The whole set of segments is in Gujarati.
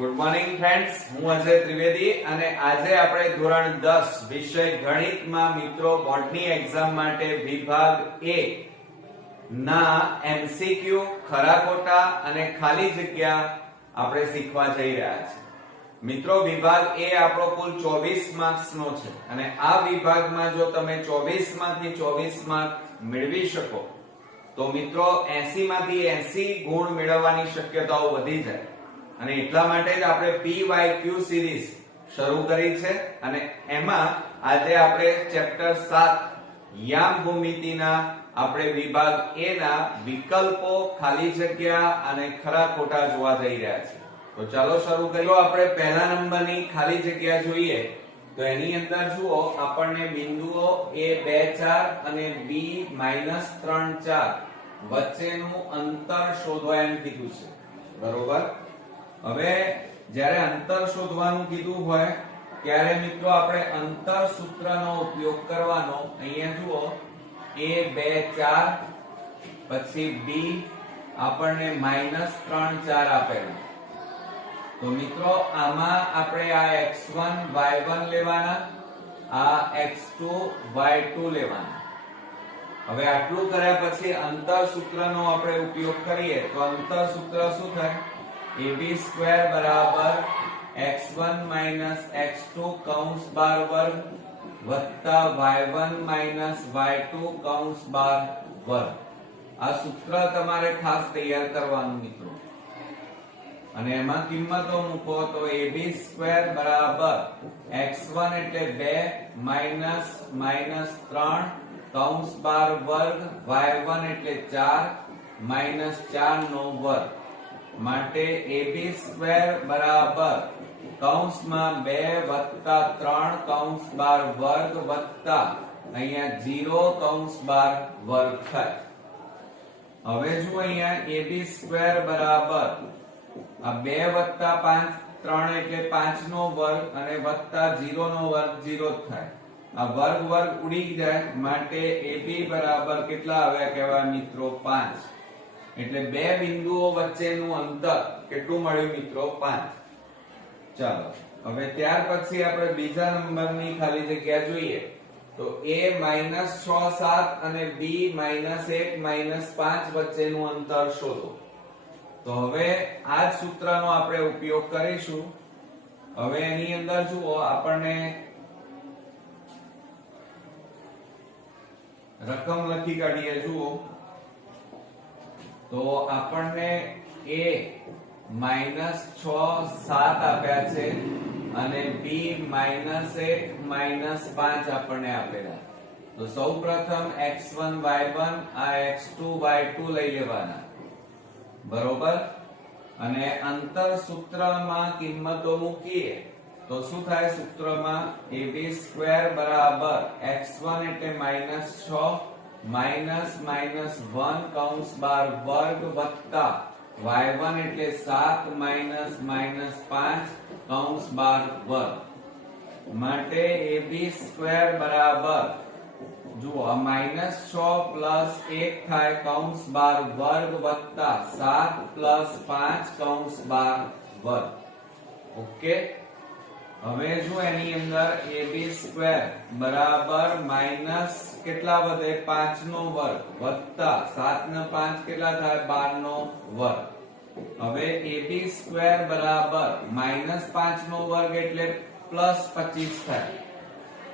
ગુડ મોર્નિંગ ફ્રેન્ડ્સ, હું અજય ત્રિવેદી અને આજે આપણે ધોરણ 10 વિષય ગણિતમાં મિત્રો બોર્ડની એક્ઝામ માટે વિભાગ A ના MCQ ખરા ખોટા અને ખાલી જગ્યા આપણે શીખવા જઈ રહ્યા છીએ. મિત્રો વિભાગ A આપણો કુલ 24 માર્ક્સ નો છે અને આ વિભાગમાં જો તમે 24 માંથી 24 માર્ક મેળવી શકો તો મિત્રો 80 માંથી 80 ગુણ મેળવવાની શક્યતાઓ વધી જાય અને એટલા માટે જ આપણે PYQ સિરીઝ શરૂ કરી છે અને એમાં આજે આપણે ચેપ્ટર 7 યામ ભૂમિતિના આપણે વિભાગ A ના વિકલ્પો, ખાલી જગ્યા અને ખરા ખોટા જોવા જઈ રહ્યા છીએ. તો ચાલો શરૂ કરીએ. આપણે પહેલા નંબરની ખાલી જગ્યા જોઈએ તો એની અંદર જુઓ આપણને બિંદુઓ A2 4 અને B-3 4 વચ્ચેનું અંતર શોધવા એમ કીધું છે, બરોબર. હવે જ્યારે અંતર શોધવાનું કીધું હોય ત્યારે મિત્રો આપણે અંતર સૂત્રનો ઉપયોગ કરવાનો. અહીંયા જુઓ A2 4 પછી B આપણને -3 4 આપેલું. તો મિત્રો આમાં આપણે આ x1 y1 લેવાના, આ x2 y2 લેવાના. હવે આટલું કર્યા પછી અંતર સૂત્રનો આપણે ઉપયોગ કરીએ તો અંતર સૂત્ર શું થાય? AB² બરાબર x1 x2 કૌંસ બાર વર્ગ વત્તા y1 y2 કૌંસ બાર વર્ગ. આ સૂત્ર તમારે ખાસ તૈયાર કરવાનું મિત્રો અને એમાં કિંમતો મૂકો તો AB² બરાબર x1 એટલે 2 -3 કૌંસ બાર વર્ગ y1 એટલે 4 -4 નો વર્ગ માટે AB² બરાબર કૌંસમાં 2 + 3 કૌંસ બાર વર્ગ વત્તા અહીંયા 0 કૌંસ બાર વર્ગ થાય. હવે જો અહીંયા AB² બરાબર આ 2 + 5 3 એટલે 5 નો વર્ગ અને વત્તા 0 નો વર્ગ 0 થાય. આ વર્ગ વર્ગ ઉડી જાય માટે AB બરાબર કેટલા આવ્યા કહેવાય મિત્રો? 5. એટલે બે બિંદુઓ વચ્ચેનું અંતર કેટલું મળ્યું મિત્રો? 5. ચાલો હવે ત્યાર પછી આપણે બીજા નંબરની ખાલી જગ્યા જોઈએ તો A-6 7 અને B-1 5 વચ્ચેનું અંતર શોધો. તો હવે આ જ સૂત્રનો આપણે ઉપયોગ કરીશું. હવે એની અંદર જુઓ આપણને રકમ લખી કાઢીએ. જુઓ તો આપણને A-6 7 આપ્યા છે અને B-1 5 આપણને આપેલા. તો સૌપ્રથમ x1 y1 આ x2 y2 લઈ લેવાના, બરોબર. અને અંતર સૂત્રમાં કિંમતો મૂકીએ તો શું થાય? સૂત્રમાં AB² બરાબર x1 એટલે -6 -1 કૌંસ બાર વર્ગ વત્તા y1 એટલે 7 -5 કૌંસ બાર વર્ગ માટે AB² બરાબર જુઓ આ -6 + 1 થાય કૌંસ બાર વર્ગ વત્તા 7 + 5 કૌંસ બાર વર્ગ. ઓકે. હવે જો એની અંદર AB² બરાબર માઈનસ કેટલા વધે? 5 નો વર્ગ વત્તા 7 ને 5 કેટલા થાય? 12 નો વર્ગ. હવે AB² બરાબર -5 નો વર્ગ એટલે +25 થાય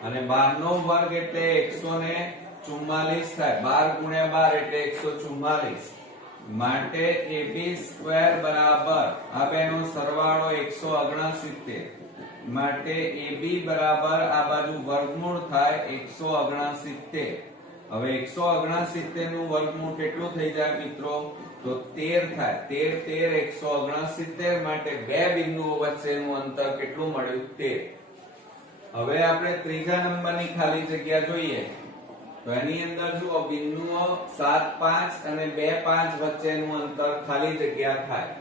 અને 12 નો વર્ગ એટલે 144 થાય. 12 × 12 એટલે 144 માટે AB² બરાબર આ બેનો સરવાળો 169 માટે AB બરાબર આ બાજુ વર્ગમૂળ થાય 169. હવે 169 નું વર્ગમૂળ કેટલું થઈ જાય મિત્રો? તો 13 થાય. 13 169 માટે બે બિંદુઓ વચ્ચેનું અંતર કેટલું મળ્યું? 13. હવે આપણે ત્રીજા નંબરની ખાલી જગ્યા જોઈએ તો એની અંદર જુઓ બિંદુઓ 7 5 અને 2 5 વચ્ચેનું અંતર ખાલી જગ્યા થાય.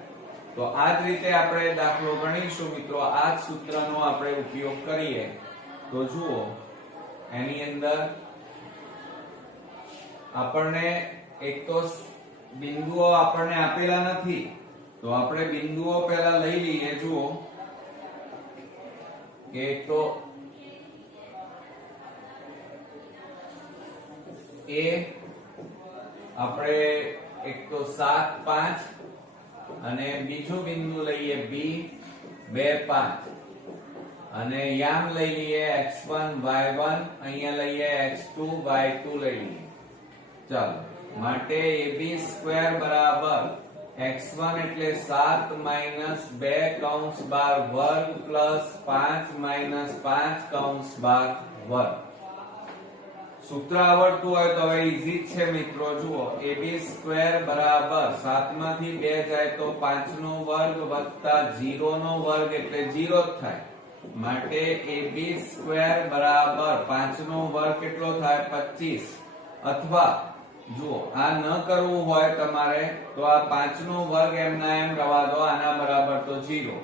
તો આ જ રીતે આપણે દાખલો ગણીશું મિત્રો. આ જ સૂત્રનો આપણે ઉપયોગ કરીએ તો જુઓ એની અંદર આપણને એક તો બિંદુઓ આપણને આપેલા નથી તો આપણે બિંદુઓ પહેલા લઈ લઈએ. જુઓ કે તો એ આપણે એક તો 7 5 અને બીજું બિંદુ લઈએ બી 2 5 અને યામ લઈ લઈએ x1 y1, અહીંયા લઈએ x2 y2 લઈ લઈએ. ચાલો, માટે ab² બરાબર x1 એટલે 7 માઈનસ 2 કૌંસ બાર વર્ગ પ્લસ 5 માઈનસ 5 કૌંસ બાર વર્ગ. સૂત્ર આવડતું હોય તો હવે ઈઝી જ છે મિત્રો. જુઓ ab² બરાબર 7 માંથી 2 જાય તો 5 નો વર્ગ વત્તા 0 નો વર્ગ એટલે 0 જ થાય. માટે ab² બરાબર 5 નો વર્ગ કેટલો થાય 25. અથવા જુઓ આ ન કરવું હોય તમારે તો આ 5 નો વર્ગ એમના એમ રવા દો, આના બરાબર તો 0.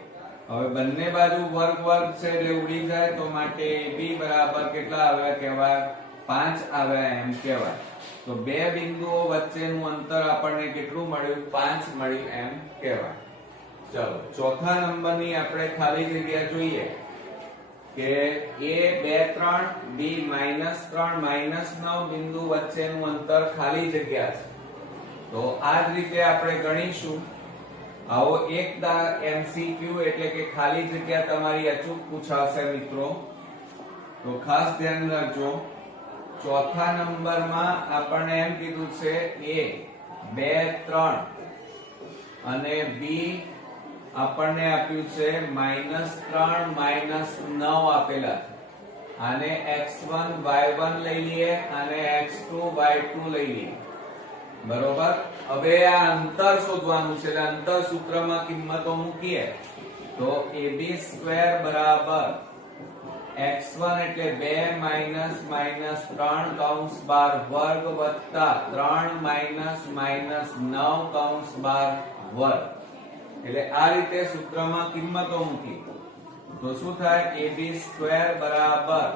હવે બંને બાજુ વર્ગ વર્ગ છે એટલે ઉડી જાય, તો માટે ab બરાબર કેટલા આવ્યા કહેવાય 5 આવ્યા એમ કહેવાય. તો બે બિંદુઓ વચ્ચેનું અંતર આપણને કેટલું મળ્યું 5 મળ્યું એમ કહેવાય. ચલો ચોથા નંબરની આપણે ખાલી જગ્યા જોઈએ કે a 2 3 b -3 -9 બિંદુ વચ્ચેનું અંતર ખાલી જગ્યા છે. તો આ જ રીતે આપણે ગણીશું. આવો એક MCQ એટલે કે ખાલી જગ્યા તમારી અચૂક પૂછાશે મિત્રો, તો ખાસ ધ્યાન રાખજો. ચોથા નંબરમાં આપણને એમ કીધું છે a 2 3 અને b આપણને આપ્યું છે -3 -9 આપેલા છે. આને x1 y1 લઈ લઈએ અને x2 y2 લઈ લઈએ. બરોબર. હવે આ અંતર શોધવાનું છે એટલે અંતર સૂત્રમાં કિંમતો મૂકીએ તો ab² બરાબર x1 એટલે 2 માઈનસ 3 કૌંસ બાર વર્ગ વત્તા 3 માઈનસ 9 કૌંસ બાર વર્ગ. એટલે આ રીતે સૂત્રમાં કિંમતો મૂકી તો શું થાય ab² બરાબર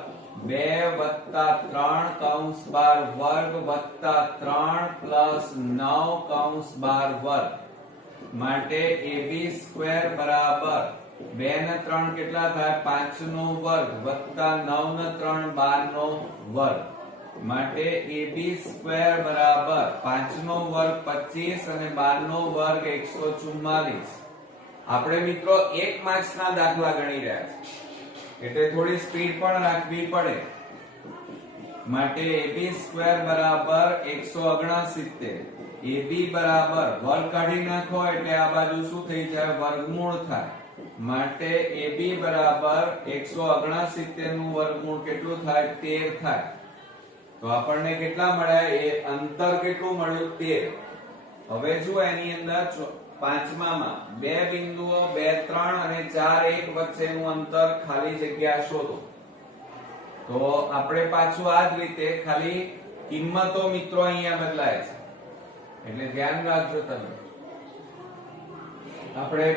2 વત્તા 3 કૌંસ બાર વર્ગ વત્તા 3 પ્લસ 9 કૌંસ બાર વર્ગ. માટે ab² બરાબર 2 ને 3 કેટલા થાય 5 નો વર્ગ વત્તા 9 ને 3 12 નો વર્ગ. માટે ab² બરાબર 5 નો વર્ગ 25 અને 12 નો વર્ગ 144. આપણે મિત્રો એક માર્ક્સના દાખલા ગણી રહ્યા છે એટલે થોડી સ્પીડ પણ રાખવી પડે. માટે ab² બરાબર 169. ab બરાબર વર્ગ કાઢી નાખો એટલે આ બાજુ શું થઈ જાય વર્ગમૂળ થાય. માટે ab બરાબર 169 નું વર્ગમૂળ કેટલું થાય 13 થાય. તો આપણને કેટલા મળ્યા એ અંતર કેટલું મળ્યું 13. હવે જુઓ એની અંદર પાંચમામાં બે બિંદુઓ 2 3 અને 4 1 વચ્ચેનું અંતર ખાલી જગ્યા શોધો. તો આપણે પાછું આ જ રીતે ખાલી કિંમતો મિત્રો અહીંયા બદલાય છે એટલે ધ્યાન રાખજો તમે. આપણે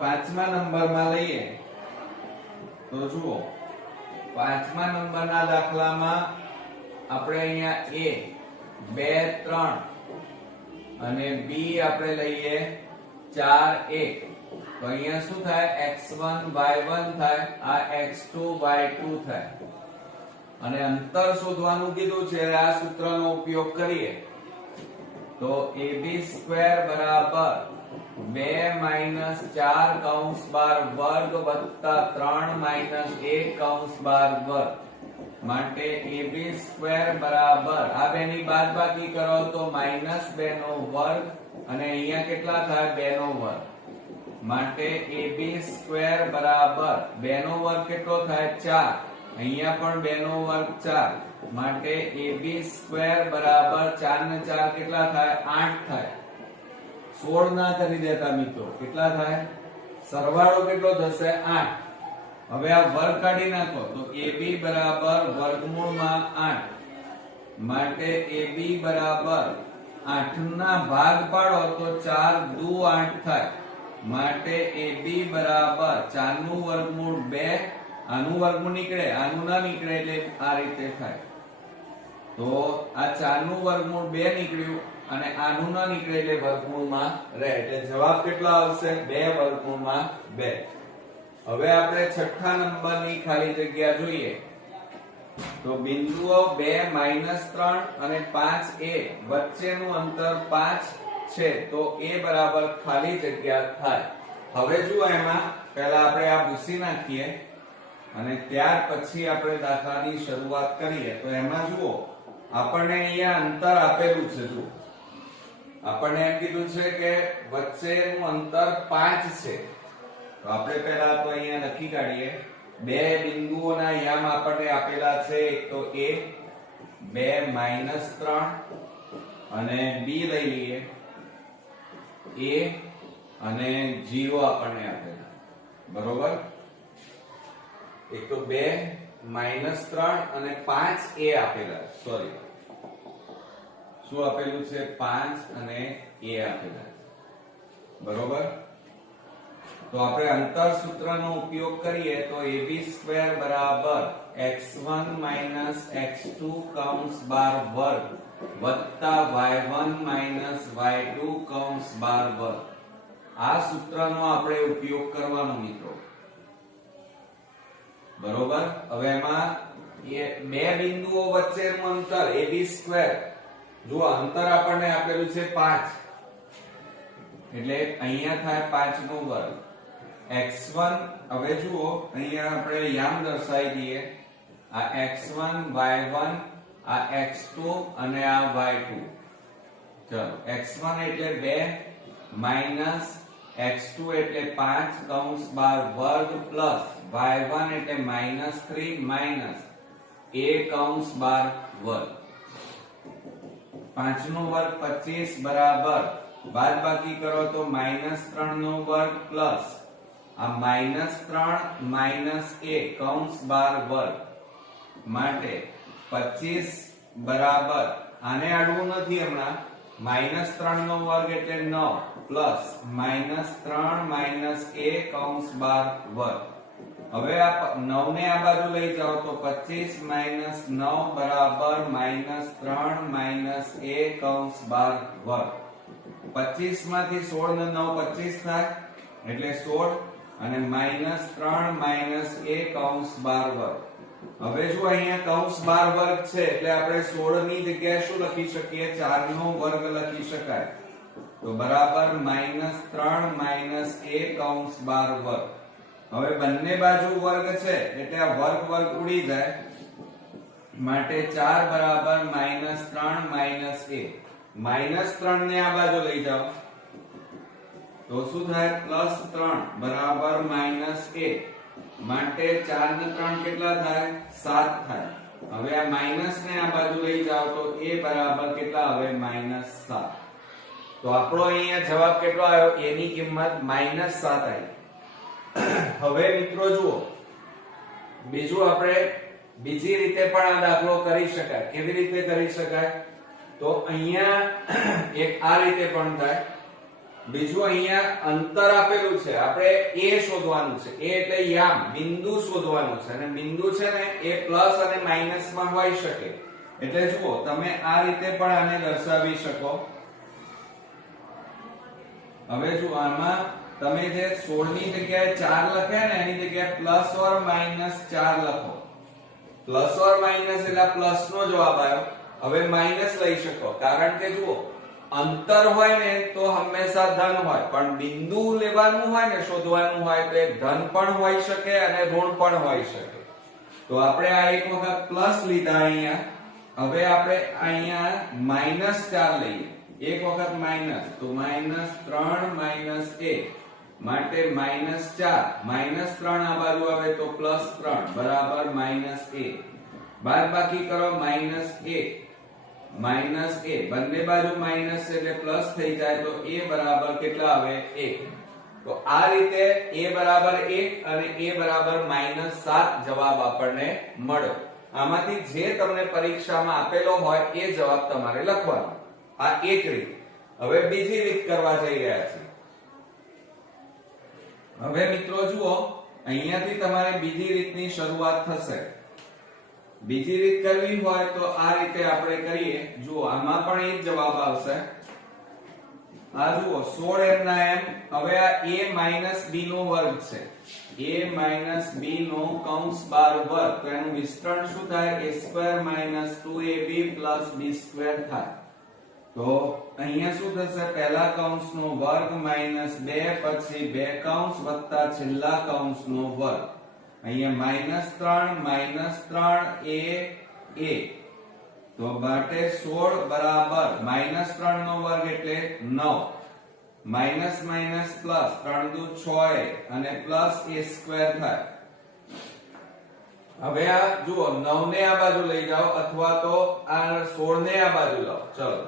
પાંચમા નંબરમાં લઈએ તો જુઓ પાંચમા નંબરના દાખલામાં આપણે અહીંયા a 2 3 અને b આપણે લઈએ 4 1. તો અહીંયા શું થાય x1 y1 થાય, આ x2 y2 થાય. અને અંતર શોધવાનું કીધું છે આ સૂત્રનો ઉપયોગ કરીએ તો ab² બરાબર 2 - 4 કૌંસ બાર વર્ગ વત્તા 3 - 1 કૌંસ બાર વર્ગ. માટે ab² બરાબર આ બેની બાદબાકી કરો તો -2 નો વર્ગ અને અહીંયા કેટલા થાય 2 નો વર્ગ. માટે ab² બરાબર 2 નો વર્ગ કેટલો થાય 4, અહીંયા પણ 2 નો વર્ગ 4. માટે ab² બરાબર 4 ને 4 કેટલા થાય 8 થાય. 16 ના કરી દેતા મિત્રો, કેટલા થાય સરવાળો કેટલો થશે 8. હવે આ વર્ગ કાઢી નાખો તો ab બરાબર વર્ગમૂળમાં 8. માટે ab બરાબર 8 ના ભાગ પાડો તો 4 દુ 8 થાય. માટે ab બરાબર 4 નું વર્ગમૂળ 2, આનું વર્ગમૂળ નીકળે આનું ના નીકળે એટલે આ રીતે થાય. તો આ 4 નું વર્ગમૂળ 2 નીકળ્યું અને આનું ન નીકળે એટલે વર્ગમૂળમાં રહે એટલે જવાબ કેટલો આવશે 2 વર્ગમૂળમાં 2. હવે આપણે છઠ્ઠા નંબરની ખાલી જગ્યા જોઈએ તો બિંદુઓ 2 -3 અને 5a વચ્ચેનું અંતર 5 છે તો a બરાબર ખાલી જગ્યા થાય. હવે જુઓ એમાં પહેલા આપણે આ ભૂસી નાખીએ અને ત્યાર પછી આપણે દાખલાની શરૂઆત કરીએ. તો એમાં જુઓ આપણને અહીંયા અંતર આપેલું છે. જુઓ આપણને એમ કીધું છે કે વચ્ચેનું અંતર 5 છે. તો આપણે પહેલા તો અહીંયા લખી કાઢીએ. બે બિંદુઓના યામ આપણને આપેલા છે. એક તો a 2 -3 અને b લઈ લઈએ a અને 0 આપણને આપેલા બરોબર. એક તો 2 -3 અને 5a આપેલા સોરી શું આપેલું છે 5 અને a આપેલા બરોબર. તો આપણે અંતર સૂત્રનો ઉપયોગ કરીએ તો ab² બરાબર x1 - x2 કૌંસ બાર વર્ગ વત્તા y1 - y2 કૌંસ બાર વર્ગ. આ સૂત્રનો આપણે ઉપયોગ કરવાનો મિત્રો બરોબર. હવે એમાં બે બિંદુઓ વચ્ચેનું અંતર ab². જુઓ અંતર આપણને આપેલું છે 5 એટલે અહીંયા થાય 5 નો વર્ગ x1. હવે જુઓ અહીંયા આપણે યામ દર્શાવી દઈએ. આ x1 y1 આ x2 અને આ y2. ચલો x1 એટલે 2 માઈનસ x2 એટલે 5 કૌંસ બાર વર્ગ પ્લસ y1 એટલે -3 માઈનસ a કૌંસ બાર વર્ગ. 5 નો વર્ગ 25 બરાબર બાદબાકી કરો તો -3 નો વર્ગ પ્લસ આ -3 માઈનસ a કૌંસ બાર વર્ગ માટે 25 બરાબર આને અડવું નથી હમણાં. -3 નો વર્ગ એટલે 9 પ્લસ -3 માઈનસ a કૌંસ બાર વર્ગ. હવે આ 9 ને આ બાજુ લઈ જાઓ તો 25 - 9 બરાબર -3 માઈનસ a કૌંસ બાર વર્ગ. 25 માંથી 16 ને 9 25 થાય એટલે 16 અને -3 માઈનસ a કૌંસ બાર વર્ગ. હવે જો અહીંયા કૌંસ બાર વર્ગ છે એટલે આપણે 16 ની જગ્યાએ શું લખી શકીએ 4 નો વર્ગ લખી શકાય. તો બરાબર -3 માઈનસ a કૌંસ બાર વર્ગ. હવે બંને બાજુ વર્ગ છે એટલે આ વર્ગ વર્ગ ઉડી જાય માટે 4 બરાબર -3 માઈનસ a. -3 ને આ બાજુ લઈ જાઓ તો શું થાય +3 બરાબર -a માટે 4 ને 3 કેટલા થાય 7 થાય. હવે આ માઈનસ ને આ બાજુ લઈ જાઓ તો a બરાબર કેટલા હવે -7. તો આપણો અહીંયા જવાબ કેટલો આવ્યો a ની કિંમત -7 આવી. હવે મિત્રો જુઓ બીજું આપણે બીજી રીતે પણ આ દાખલો કરી શકાય. કેવી રીતે કરી શકાય તો અહીંયા એક આ રીતે પણ થાય. બીજું અહીંયા અંતર આપેલું છે આપણે a શોધવાનું છે. a એટલે યામ બિંદુ શોધવાનું છે અને બિંદુ છે ને એ પ્લસ અને માઈનસ માં હોઈ શકે. એટલે જુઓ તમે આ રીતે પણ આને દર્શાવી શકો. હવે જુઓ આમાં તમે જે 16 ની જગ્યાએ 4 લખ્યા ને એની જગ્યાએ પ્લસ ઓર માઈનસ 4 લખો. પ્લસ ઓર માઈનસ એટલે પ્લસ નો જવાબ આવ્યો. હવે માઈનસ લઈ શકો કારણ કે જુઓ અંતર હોય ને તો હંમેશા ધન હોય પણ બિંદુ લેવાનું હોય ને શોધવાનું હોય તો એ ધન પણ હોઈ શકે અને ઋણ પણ હોઈ શકે. તો આપણે આ એક વખત પ્લસ લીધા અહીંયા. હવે આપણે અહીંયા -4 લઈએ. એક વખત માઈનસ તો -3 માઈનસ a માટે -4 -3 આ બાજુ આવે તો +3 બરાબર -a. બાદબાકી કરો -a બંને બાજુ માઈનસ એટલે પ્લસ થઈ જાય તો a બરાબર કેટલા આવે 1. તો આ રીતે a બરાબર 1 અને a બરાબર -7 જવાબ આપણને મળ્યો. આમાંથી જે તમને પરીક્ષામાં આપેલો હોય એ જવાબ તમારે લખવાનો. આ એક રીત. હવે બીજી રીત કરવા જઈ રહ્યા છીએ. હવે મિત્રો જુઓ અહીંયાથી તમારે બીજી રીતની શરૂઆત થશે. બીજી રીત કરવી હોય તો આ રીતે આપણે કરીએ. જુઓ આમાં પણ એ જ જવાબ આવશે. આ જુઓ 16m ના m. હવે આ a b નો વર્ગ છે. a b નો કૌંસ 12 વર્ગ, તો એનું વિસ્તરણ શું થાય? a² 2ab b² થાય. તો અહીંયા શું થશે? પહેલા કૌંસનો વર્ગ -2 પછી બે કૌંસ વત્તા છેલ્લા કૌંસનો વર્ગ. અહીંયા -3 a તો માટે 16 બરાબર -3 નો વર્ગ એટલે 9 માઇનસ માઇનસ પ્લસ 3 દુ 6 અને પ્લસ a² થાય. હવે આ જુઓ 9 ને આ બાજુ લઈ જાઓ અથવા તો આ 16 ને આ બાજુ લાવો. ચલો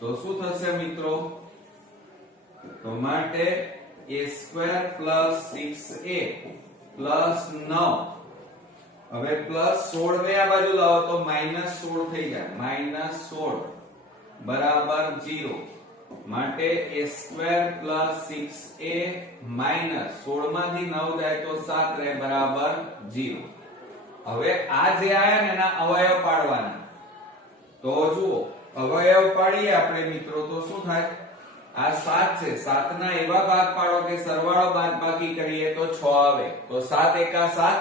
તો શું થશે મિત્રો? તો માટે a² + 6a + 9. હવે +16 ને આ બાજુ લાવો તો -16 થઈ જાય. -16 બરાબર 0. માટે a² + 6a -16 માંથી 9 જાય તો 7 રહે બરાબર 0. હવે આ જે આયા ને એના અવયવ પાડવાના. તો જુઓ અવયવ પાડીએ આપણે મિત્રો તો શું થાય? આ 7 છે. 7 ના એવા ભાગ પાડો કે સરવાળો બાદબાકી કરીએ તો 6 આવે. તો 7 એકા 7.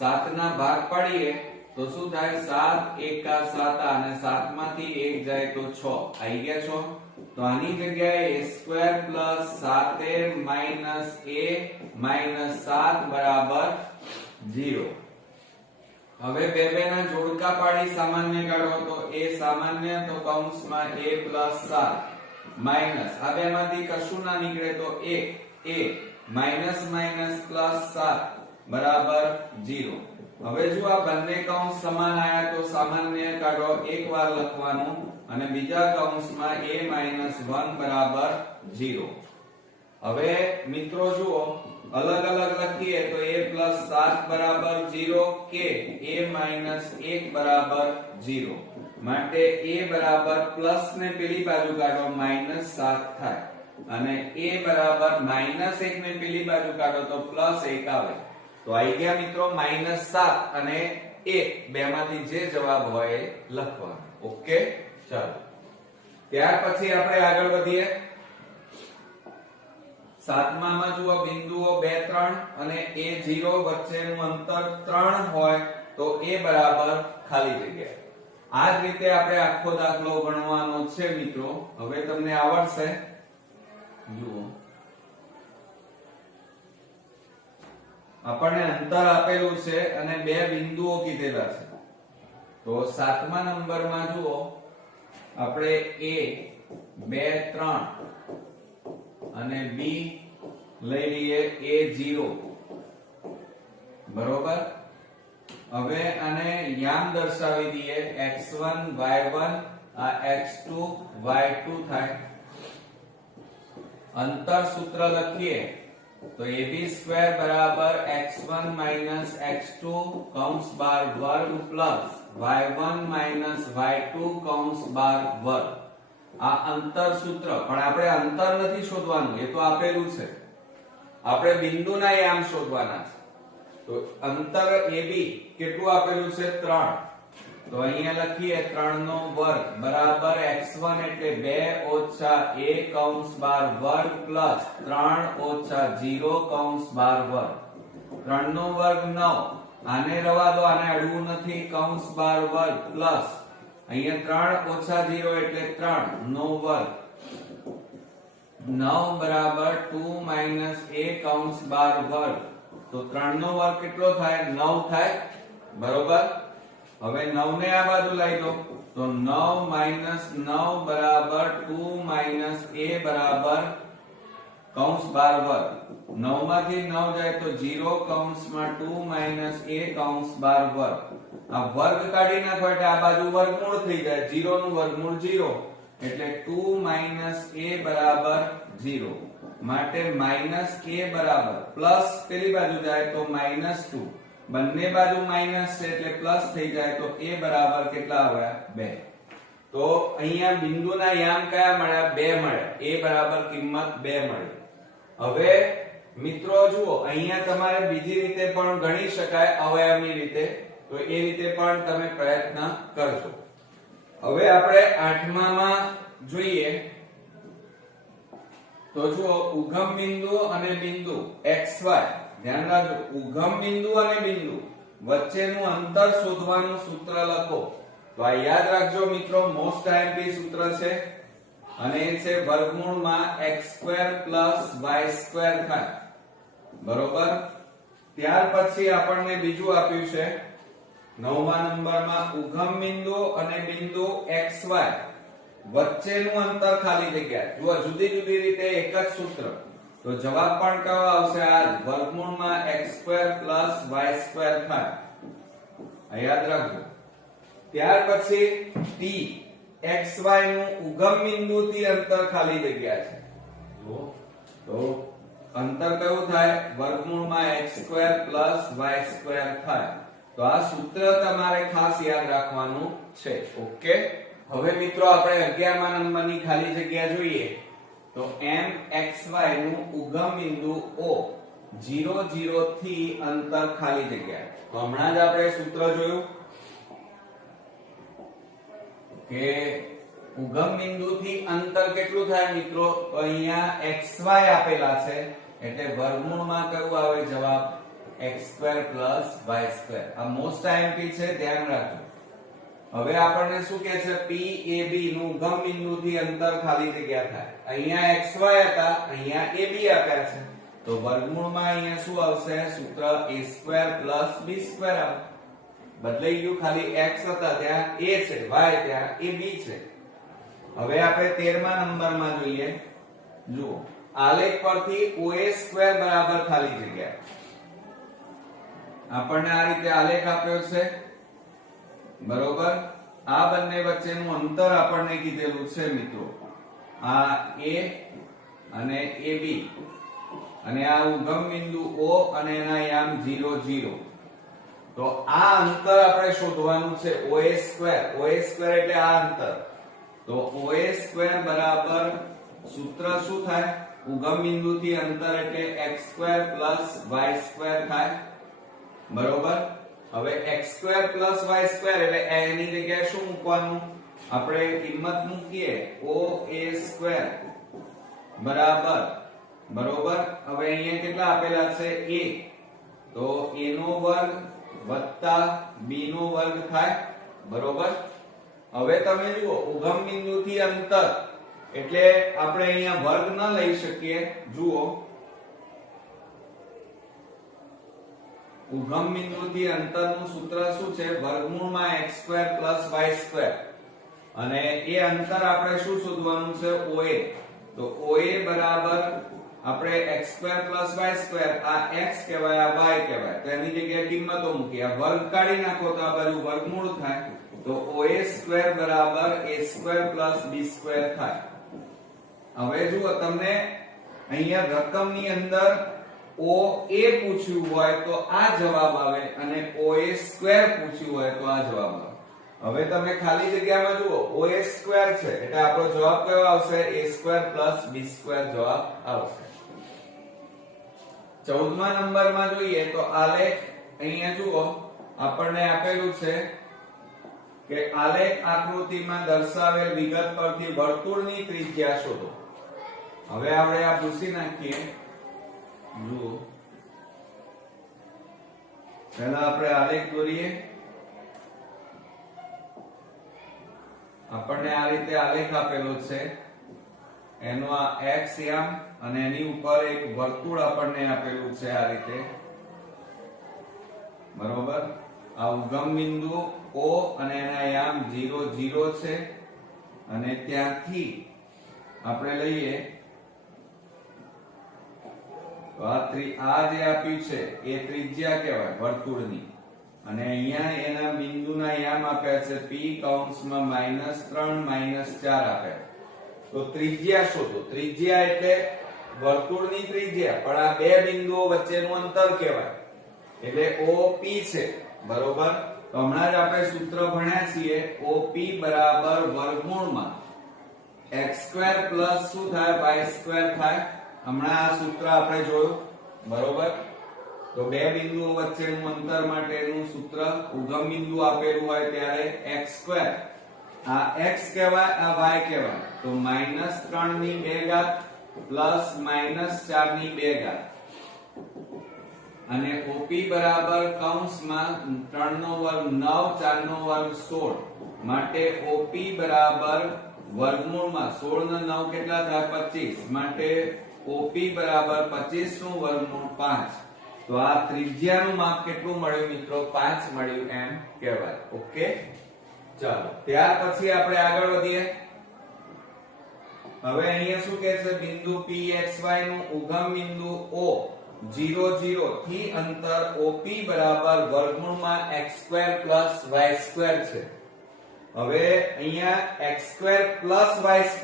7 ના ભાગ પાડીએ તો શું થાય? 7 એકા 7 અને 7 માંથી 1 જાય તો 6. આવી ગયા 6. તો આની જગ્યાએ a² + 7a - 7 બરાબર 0. હવે બે ના જોડકા પાડી સામાન્ય કાઢો તો a સામાન્ય તો કૌંસમાં a + 7 માઈનસ આ બેમાંથી કશું ના નીકળે તો 1 a માઈનસ માઈનસ પ્લસ 7 બરાબર 0. હવે જો આ બંને કૌંસ સમાન આયા તો સામાન્ય કાઢો એક વાર લખવાનું અને બીજા કૌંસમાં a - 1 બરાબર 0. હવે મિત્રો જુઓ અલગ અલગ લખીએ તો a + 7 બરાબર 0 કે a - 1 બરાબર 0. માટે a બરાબર પ્લસ ને પેલી બાજુ કાઢો -7 થાય અને a બરાબર -1 ને પેલી બાજુ કાઢો તો +1 આવે. તો આવી ગયા મિત્રો -7 અને 1 બેમાંથી જે જવાબ હોય એ લખવાનો. ઓકે ચાલો ત્યાર પછી આપણે આગળ વધીએ. સાતમામાં જુઓ બિંદુઓ 2 3 અને a0 વચ્ચેનું અંતર 3 હોય તો a બરાબર ખાલી જગ્યા. આ જ રીતે આપણે આખો દાખલો ગણવાનો છે મિત્રો. હવે તમને આવડશે. જુઓ આપણને અંતર આપેલું છે અને બે બિંદુઓ કીધેલા છે. તો 7મા નંબરમાં જુઓ આપણે a 2 3 અને b લઈ લઈએ a0 બરોબર. હવે આને યામ દર્શાવી દઈએ x1 y1 આ x2 y2 થાય. અંતર સૂત્ર લખીએ તો ab² બરાબર x1 - x2 કૌંસ 12 વર્ગ પ્લસ y1 - y2 કૌંસ 12 વર્ગ. આ અંતર સૂત્ર પણ આપણે અંતર નથી શોધવાનું, એ તો આપેલું છે. આપણે બિંદુના યામ શોધવાના છે. તો અંતર AB કેટલું આપેલું છે? 3. તો અહીંયા લખીએ 3 નો વર્ગ બરાબર x1 એટલે 2 - a કૌંસ 12 વર્ગ પ્લસ 3 - 0 કૌંસ 12 વર્ગ. 3 નો વર્ગ 9. આને રવા દો, આને અડવું નથી. કૌંસ 12 વર્ગ પ્લસ અહીંયા 3 - 0 એટલે 3 નો વર્ગ 9 બરાબર 2 - a કૌંસ 12 વર્ગ. તો 3 નો વર્ગ કેટલો થાય? 9 થાય બરોબર. હવે 9 ને આ બાજુ લઈ દો તો 9 - 9 બરાબર 2 - a બરાબર કૌંસ 12 વર્ગ. 9 માંથી 9 જાય તો 0 કૌંસમાં 2 - a કૌંસ 12 વર્ગ. આ વર્ગ કાઢી નાખો એટલે આ બાજુ વર્ગમૂળ થઈ જાય. 0 નું વર્ગમૂળ 0 એટલે 2 - a બરાબર 0. માટે -a બરાબર પ્લસ પેલી બાજુ જાય તો -2. બંને બાજુ માઈનસ છે એટલે પ્લસ થઈ જાય તો a બરાબર કેટલા આવ્યા? 2. તો અહીંયા બિંદુના યામ કયા મળ્યા? 2 મળ્યા. a બરાબર કિંમત 2 મળી. હવે મિત્રો જુઓ અહીંયા તમારે બીજી રીતે પણ ગણી શકાય અવયવની રીતે. તો એ રીતે પણ તમે પ્રયત્ન કરજો. હવે આપણે 8માં જોઈએ તો જુઓ ઉગમ બિંદુ અને બિંદુ xy. ધ્યાન રાખજો, ઉગમ બિંદુ અને બિંદુ વચ્ચેનું અંતર શોધવાનું સૂત્ર લખો. તો આ યાદ રાખજો મિત્રો, મોસ્ટ આઈએમપી સૂત્ર છે અને એ છે વર્ગમૂળમાં x² + y² થાય. બરોબર. ત્યાર પછી આપણને બીજું આપ્યું છે 9મા નંબરમાં ઉગમ બિંદુ અને બિંદુ xy વચ્ચેનું અંતર ખાલી જગ્યા. જુઓ જુદી જુદી રીતે એક જ સૂત્ર, તો જવાબ પણ કયો આવશે? આ વર્ગમૂળમાં x² + y² થાય. આ યાદ રાખજો. ત્યાર પછી t xy નું ઉગમ બિંદુથી અંતર ખાલી જગ્યા છે. જુઓ તો અંતર કયું થાય? વર્ગમૂળમાં x² + y² થાય. તો આ સૂત્ર તમારે ખાસ યાદ રાખવાનું છે. ઓકે. હવે મિત્રો આપણે 11મા નંબરની ખાલી જગ્યા જોઈએ તો mxy નું ઉગમ બિંદુ O 0 0 થી અંતર ખાલી જગ્યા. તો હમણાં જ આપણે સૂત્ર જોયું કે ઉગમ બિંદુથી અંતર કેટલું થાય મિત્રો? તો અહીંયા xy આપેલા છે એટલે વર્ગમૂળમાં કયું આવે જવાબ? x² + y². આ મોસ્ટ આઈએમપી છે, ધ્યાન રાખજો. હવે આપણને શું કહે છે? PAB નું ઉગમ બિંદુથી અંતર ખાલી જગ્યા થાય. અહીંયા xy હતા, અહીંયા AB આપ્યા છે, તો વર્ગમૂળમાં અહીંયા શું આવશે? સૂત્ર a² + b² આવે. બદલાઈ ગયું, ખાલી x હતા ત્યાં a છે, y ત્યાં ab છે. હવે આપણે 13મા નંબરમાં જોઈએ. જુઓ આલેખ પરથી OA² બરાબર ખાલી જગ્યા. આપણને આ રીતે આલેખ આપ્યો છે. બરોબર. આ બંને વચ્ચેનું અંતર આપણને કીધેલું છે મિત્રો. આ a અને ab અને આ ઉગમ બિંદુ O અને એના યામ 0 0. તો આ અંતર આપણે શોધવાનું છે. OA² એટલે આ અંતર. તો OA² બરાબર સૂત્ર શું થાય? ઉગમ બિંદુથી અંતર એટલે x² + y² થાય. બરોબર. હવે x² + y² એટલે એની જગ્યાએ શું મૂકવાનું? આપણે કિંમત મૂકીએ OA² બરાબર. બરોબર. હવે અહીંયા કેટલા આપેલા છે? a. તો a નો વર્ગ વત્તા b નો વર્ગ થાય. બરોબર. હવે તમે જુઓ ઉગમ બિંદુથી અંતર એટલે આપણે અહીંયા વર્ગ ન લઈ શકીએ. જુઓ ઉગમ બિંદુથી અંતરનું સૂત્ર શું છે? વર્ગમૂળમાં x² + y². અને એ અંતર આપણે શું શોધવાનું છે? OA. તો OA બરાબર આપણે x² + y². આ x કહેવાય, આ y કહેવાય. તો એની જગ્યાએ કિંમતો મૂકી, આ વર્ગ કાઢી નાખો તો આ બાજુ વર્ગમૂળ થાય. તો OA² બરાબર a² + b² થાય. હવે જુઓ તમને અહીંયા રકમની અંદર OA પૂછ્યું હોય તો આ જવાબ આવે અને OA² પૂછ્યું હોય તો આ જવાબ આવે. હવે તમે ખાલી જગ્યામાં જુઓ OA² છે એટલે આપણો જવાબ કયો આવશે? a² + b² જવાબ આવશે. 14મા નંબરમાં જોઈએ તો આલેખ અહીંયા જુઓ આપણને આપેલું છે કે આલેખ આકૃતિમાં દર્શાવેલ વિગત પરથી વર્તુળની ત્રિજ્યા શોધો. હવે આપણે આ ભૂસી નાખીએ. જુઓ પહેલા આપણે આલેખ દોરીએ. આપણને આ રીતે આલેખ આપેલો છે. એનો આ x યામ અને એની ઉપર એક વર્તુળ આપણને આપેલું છે આ રીતે. બરોબર. આ ઉગમ બિંદુ O અને એના યામ 0 0 છે અને ત્યાંથી આપણે લઈએ તો આ જે આપ્યું છે એ ત્રિજ્યા કહેવાય વર્તુળની. અને અહીંયા એના બિંદુના યામ આપ્યા છે p કૌંસમાં -3 -4 આપ્યા. તો ત્રિજ્યા શોધો. ત્રિજ્યા એટલે વર્તુળની ત્રિજ્યા, પણ આ બે બિંદુઓ વચ્ચેનું અંતર કહેવાય એટલે OP છે. બરોબર. તો હમણાં જ આપણે સૂત્ર ભણ્યા છીએ. OP બરાબર વર્ગમૂળમાં x² + શું થાય? y² થાય. હમણાં આ સૂત્ર આપણે જોયું. બરોબર. તો બે બિંદુઓ વચ્ચેનું અંતર માટેનું સૂત્ર ઉગમ બિંદુ આપેલું હોય ત્યારે x², આ x કહેવાય, આ y કહેવાય. તો -3 ની 2 ઘાત પ્લસ -4 ની 2 ઘાત અને OP બરાબર કૌંસમાં 3 નો વર્ગ 9, 4 નો વર્ગ 16 માટે OP બરાબર વર્ગમૂળમાં 16 નો 9 કેટલા થાય 25 માટે OP બરાબર 25 નું વર્ગમૂળ 5. તો આ ત્રિજ્યાનું માપ કેટલું મળ્યું મિત્રો 5 મળ્યું એમ કહેવાય. ઓકે, ચાલો ત્યાર પછી આપણે આગળ વધીએ. હવે અહીંયા શું કહે છે, બિંદુ PXY નું ઉગમ બિંદુ O 0 0 થી અંતર OP બરાબર વર્ગમૂળમાં x² y² છે. હવે અહીંયા x²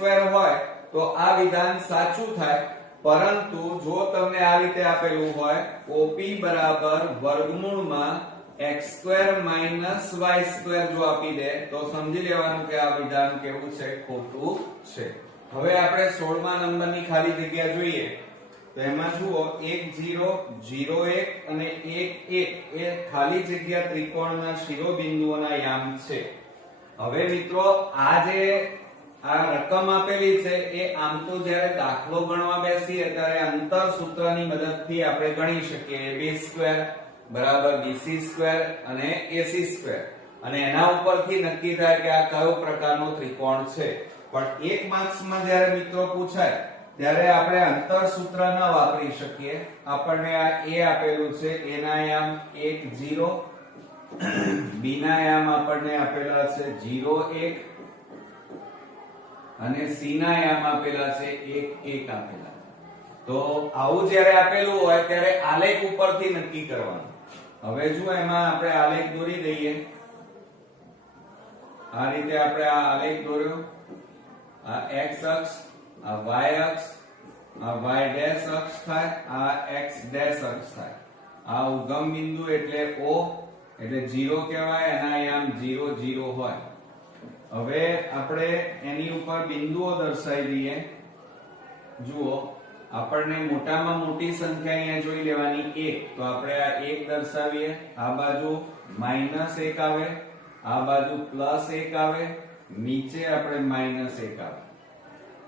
y² હોય તો આ વિધાન સાચું થાય, પરંતુ જો તમને આ રીતે આપેલું હોય OP બરાબર વર્ગમૂળમાં x² y² જો આપી દે તો સમજી લેવાનું કે આ વિધાન કેવું છે, ખોટું છે. હવે આપણે 16મા નંબરની ખાલી જગ્યા જોઈએ તો એમાં જુઓ 1 0 0 1 અને 1 1 એ ખાલી જગ્યા ત્રિકોણના શિરોબિંદુઓના યામ છે. હવે મિત્રો આ જે આ રકમ આપેલી છે એ આમ તો જ્યારે દાખલો ગણવા બેસીએ ત્યારે અંતર સૂત્રની મદદથી આપણે ગણી શકીએ. ab² બરાબર bc² અને ac² અને એના ઉપરથી નક્કી થાય કે આ કયો પ્રકારનો ત્રિકોણ છે. પણ એક માર્ક્સમાં જ્યારે મિત્રો પૂછાય ત્યારે આપણે અંતર સૂત્ર ન વાપરી શકીએ. આપણને આ a આપેલું છે, a ના યામ 1 0, b ના યામ આપણને આપેલા છે 0 1 અને c ના યામ આપેલા છે 1 1 આપેલા. તો આવું જ્યારે આપેલું હોય ત્યારે આલેખ ઉપરથી નક્કી કરવાનું. હવે જો એમાં આપણે આલેખ દોરી દઈએ. આ રીતે આપણે આ આલેખ દોર્યો. આ x અક્ષ, આ y અક્ષ, આ y ડેશ અક્ષ થાય, આ x ડેશ અક્ષ થાય. આ ઉગમ બિંદુ એટલે O એટલે 0 કહેવાય, એના યામ 0 0 હોય. હવે આપણે એની ઉપર બિંદુઓ દર્શાવી દઈએ. જુઓ, આપણને મોટામાં મોટી સંખ્યા અહીંયા જોઈ લેવાની 1, તો આપણે આ 1 દર્શાવીએ. આ બાજુ -1 આવે, આ બાજુ +1 આવે, નીચે આપણે -1 આવે.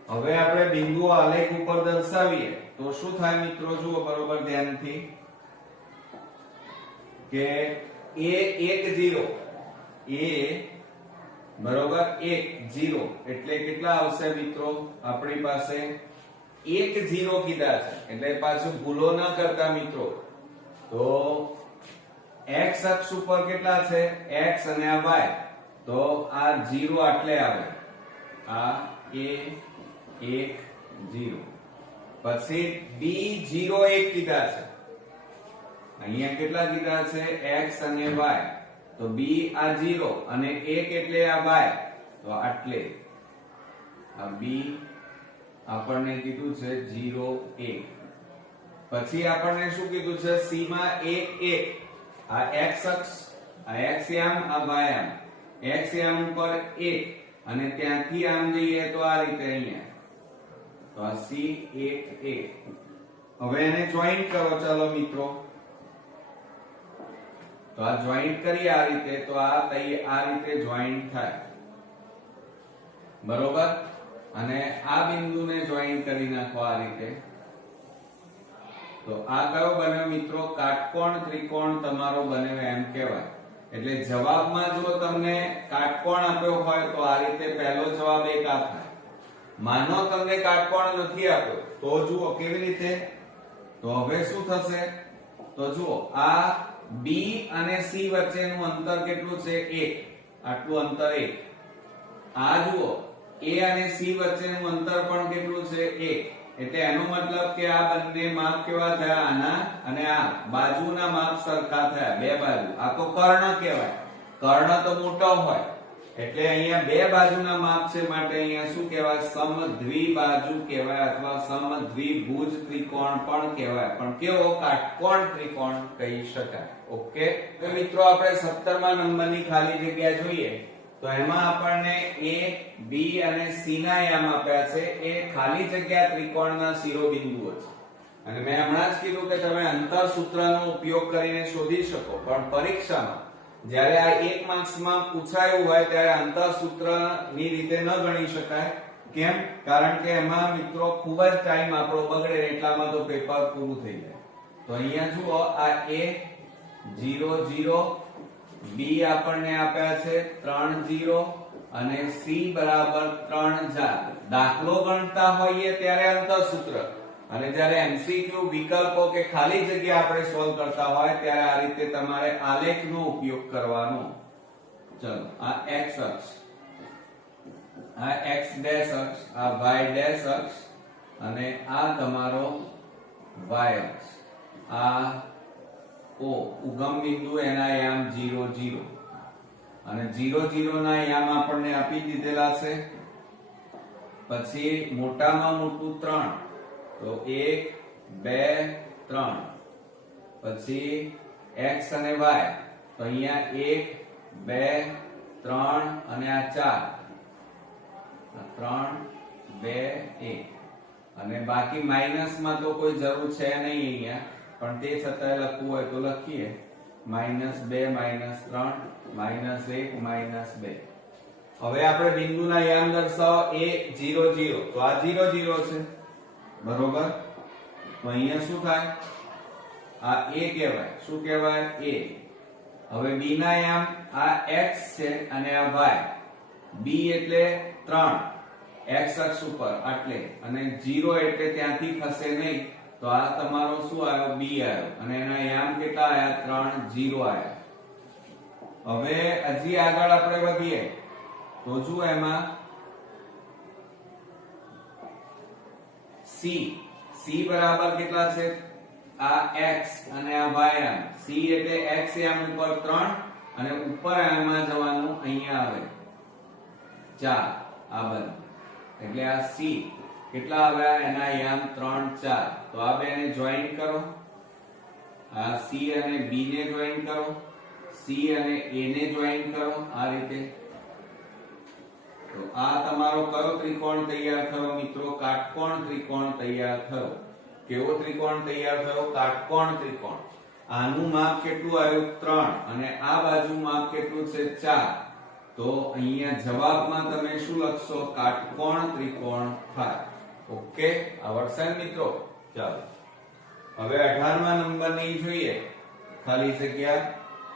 હવે આપણે બિંદુઓ આલેખ ઉપર દર્શાવીએ તો શું થાય મિત્રો, જુઓ બરોબર ધ્યાનથી કે a 1 0 a બરોબર 1 0 એટલે કેટલા આવશે મિત્રો, આપણી પાસે 1 0 કીધા છે એટલે પાછું ભૂલો ન કરતા મિત્રો. તો x અક્ષ ઉપર કેટલા છે x અને આ y, તો આ 0 આટલે આવે, આ a 1 0. પછી b 0 1 કીધા છે, અહીંયા કેટલા કીધા છે x અને y, તો b આ 0 અને 1 એટલે આ y, તો આટલે આ b આપણને કીધું છે 0 1. પછી આપણને શું કીધું છે, c માં 1 1, આ x અક્ષ, આ x યામ, આ y યામ. x યામ ઉપર 1 અને ત્યાંથી આમ જઈએ તો આ રીતે અહીંયા, તો આ c 1 1. હવે એને જોઈન્ટ કરો ચાલો મિત્રો. તો આ જોઈન્ટ કરી આ રીતે, તો આ રીતે જોઈન્ટ થાય બરોબર. અને આ બિંદુને જોઈન્ટ કરી નાખો આ રીતે. તો આ કયો બન્યો મિત્રો, કાટકોણ ત્રિકોણ તમારો બન્યો એમ કહેવાય. એટલે જવાબમાં જો તમને કાટકોણ આપ્યો હોય તો આ રીતે પહેલો જવાબ એક આ થાય. માનો તમને કાટકોણ નથી આપ્યો તો જુઓ કેવી રીતે. તો હવે શું થશે, તો જુઓ આ B અને C વચ્ચેનું અંતર કેટલું છે 1, આટલું અંતર 1. આ જુઓ A અને C વચ્ચેનું અંતર પણ કેટલું છે 1, એટલે એનો મતલબ કે આ બંને માપ કેવા થયા, આના અને આ બાજુના માપ સરખા થયા, બે બાજુ. આ તો કર્ણ કહેવાય, કર્ણ તો મોટો હોય એટલે અહીંયા બે બાજુના માપ છે માટે અહીંયા શું કહેવાય, સમદ્વિબાજુ કહેવાય અથવા સમદ્વિભુજ ત્રિકોણ પણ કહેવાય, પણ કેવો, કાટકોણ ત્રિકોણ કહી શકાય. ઓકે, તો મિત્રો આપણે 17મા નંબરની ખાલી જગ્યા જોઈએ તો એમાં આપણને A, B અને C ના યામ આપ્યા છે. એ ખાલી જગ્યા ત્રિકોણના શિરોબિંદુઓ છે. અને મેં હમણાં જ કીધું કે તમે અંતર સૂત્રનો ઉપયોગ કરીને શોધી શકો, પણ પરીક્ષામાં જ્યારે આ 1 માર્ક્સમાં પૂછાયું હોય ત્યારે અંતર સૂત્રની રીતે ન ગણી શકાય. કેમ? કારણ કે એમાં મિત્રો ખૂબ જ ટાઈમ આપણો બગડે, એટલામાં તો પેપર પૂરું થઈ જાય. તો અહીંયા જુઓ, આ a 0 0, b આપણને આપ્યા છે 3 0 અને c બરાબર 3 4. દાખલો ગણતા હોઈએ ત્યારે અંતર સૂત્ર, અને જ્યારે MCQ વિકલ્પો કે ખાલી જગ્યા આપણે સોલ્વ કરતા હોય ત્યારે આ રીતે તમારે આલેખનો ઉપયોગ કરવાનો. ચલો, આ x અક્ષ, આ x ડેશ અક્ષ, આ y ડેશ અક્ષ અને આ તમારો y અક્ષ. આ O ઉગમ બિંદુ, એના યામ 0 0 અને 0 0 ના યામ આપણને આપી દીધેલા છે. પછી મોટામાં મોટું 3, તો 1 2 3. પછી x અને y, તો અહીંયા 1 2 3 અને આ 4, 3 2 1. અને બાકી માઈનસ માં તો કોઈ જરૂર છે નહીં અહીંયા, પણ તે છતાંય લખવું હોય તો લખીએ. -2 -3 -1 -2. હવે આપણે બિંદુના યામ દર્શાવો. a 0 0, તો આ 0 0 છે, બરોબર. તો અહીંયા શું થાય? આ a કહેવાય. શું કહેવાય? a. હવે b ના યામ, આ x છે અને આ y. b એટલે 3, x અક્ષ ઉપર આટલે, અને 0 એટલે ત્યાંથી ખસે નહીં, તો આ તમારો શું આવ્યો? b આવ્યો. અને એના યામ કેટલા આવ્યા? 3 0 આવ્યા. હવે હજી આગળ આપણે વધીએ તો જુઓ, એમાં c બરાબર કેટલા છે? આ x અને આ y યામ. c એટલે x યામ ઉપર 3 અને ઉપર યામમાં જવાનું અહીંયા આવે 4. આ બધું એટલે આ c કેટલા આવ્યા? એના યામ 3 4. તો આ બેને જોઈન કરો, આ c અને b ને જોઈન કરો, c અને a ને જોઈન કરો, આ રીતે. તો આ તમારો કયો ત્રિકોણ તૈયાર થયો મિત્રો? કાટકોણ ત્રિકોણ તૈયાર થયો. કેવો ત્રિકોણ તૈયાર થયો? કાટકોણ ત્રિકોણ. આનું માપ કેટલું આવ્યું? 3 અને આ બાજુ માપ કેટલું છે? 4. તો અહીંયા જવાબમાં તમે શું લખશો? કાટકોણ ત્રિકોણ થાય. ઓકે, આવડશે ને મિત્રો? ચાલો, હવે 18મા નંબરની જોઈએ ખાલી જગ્યા.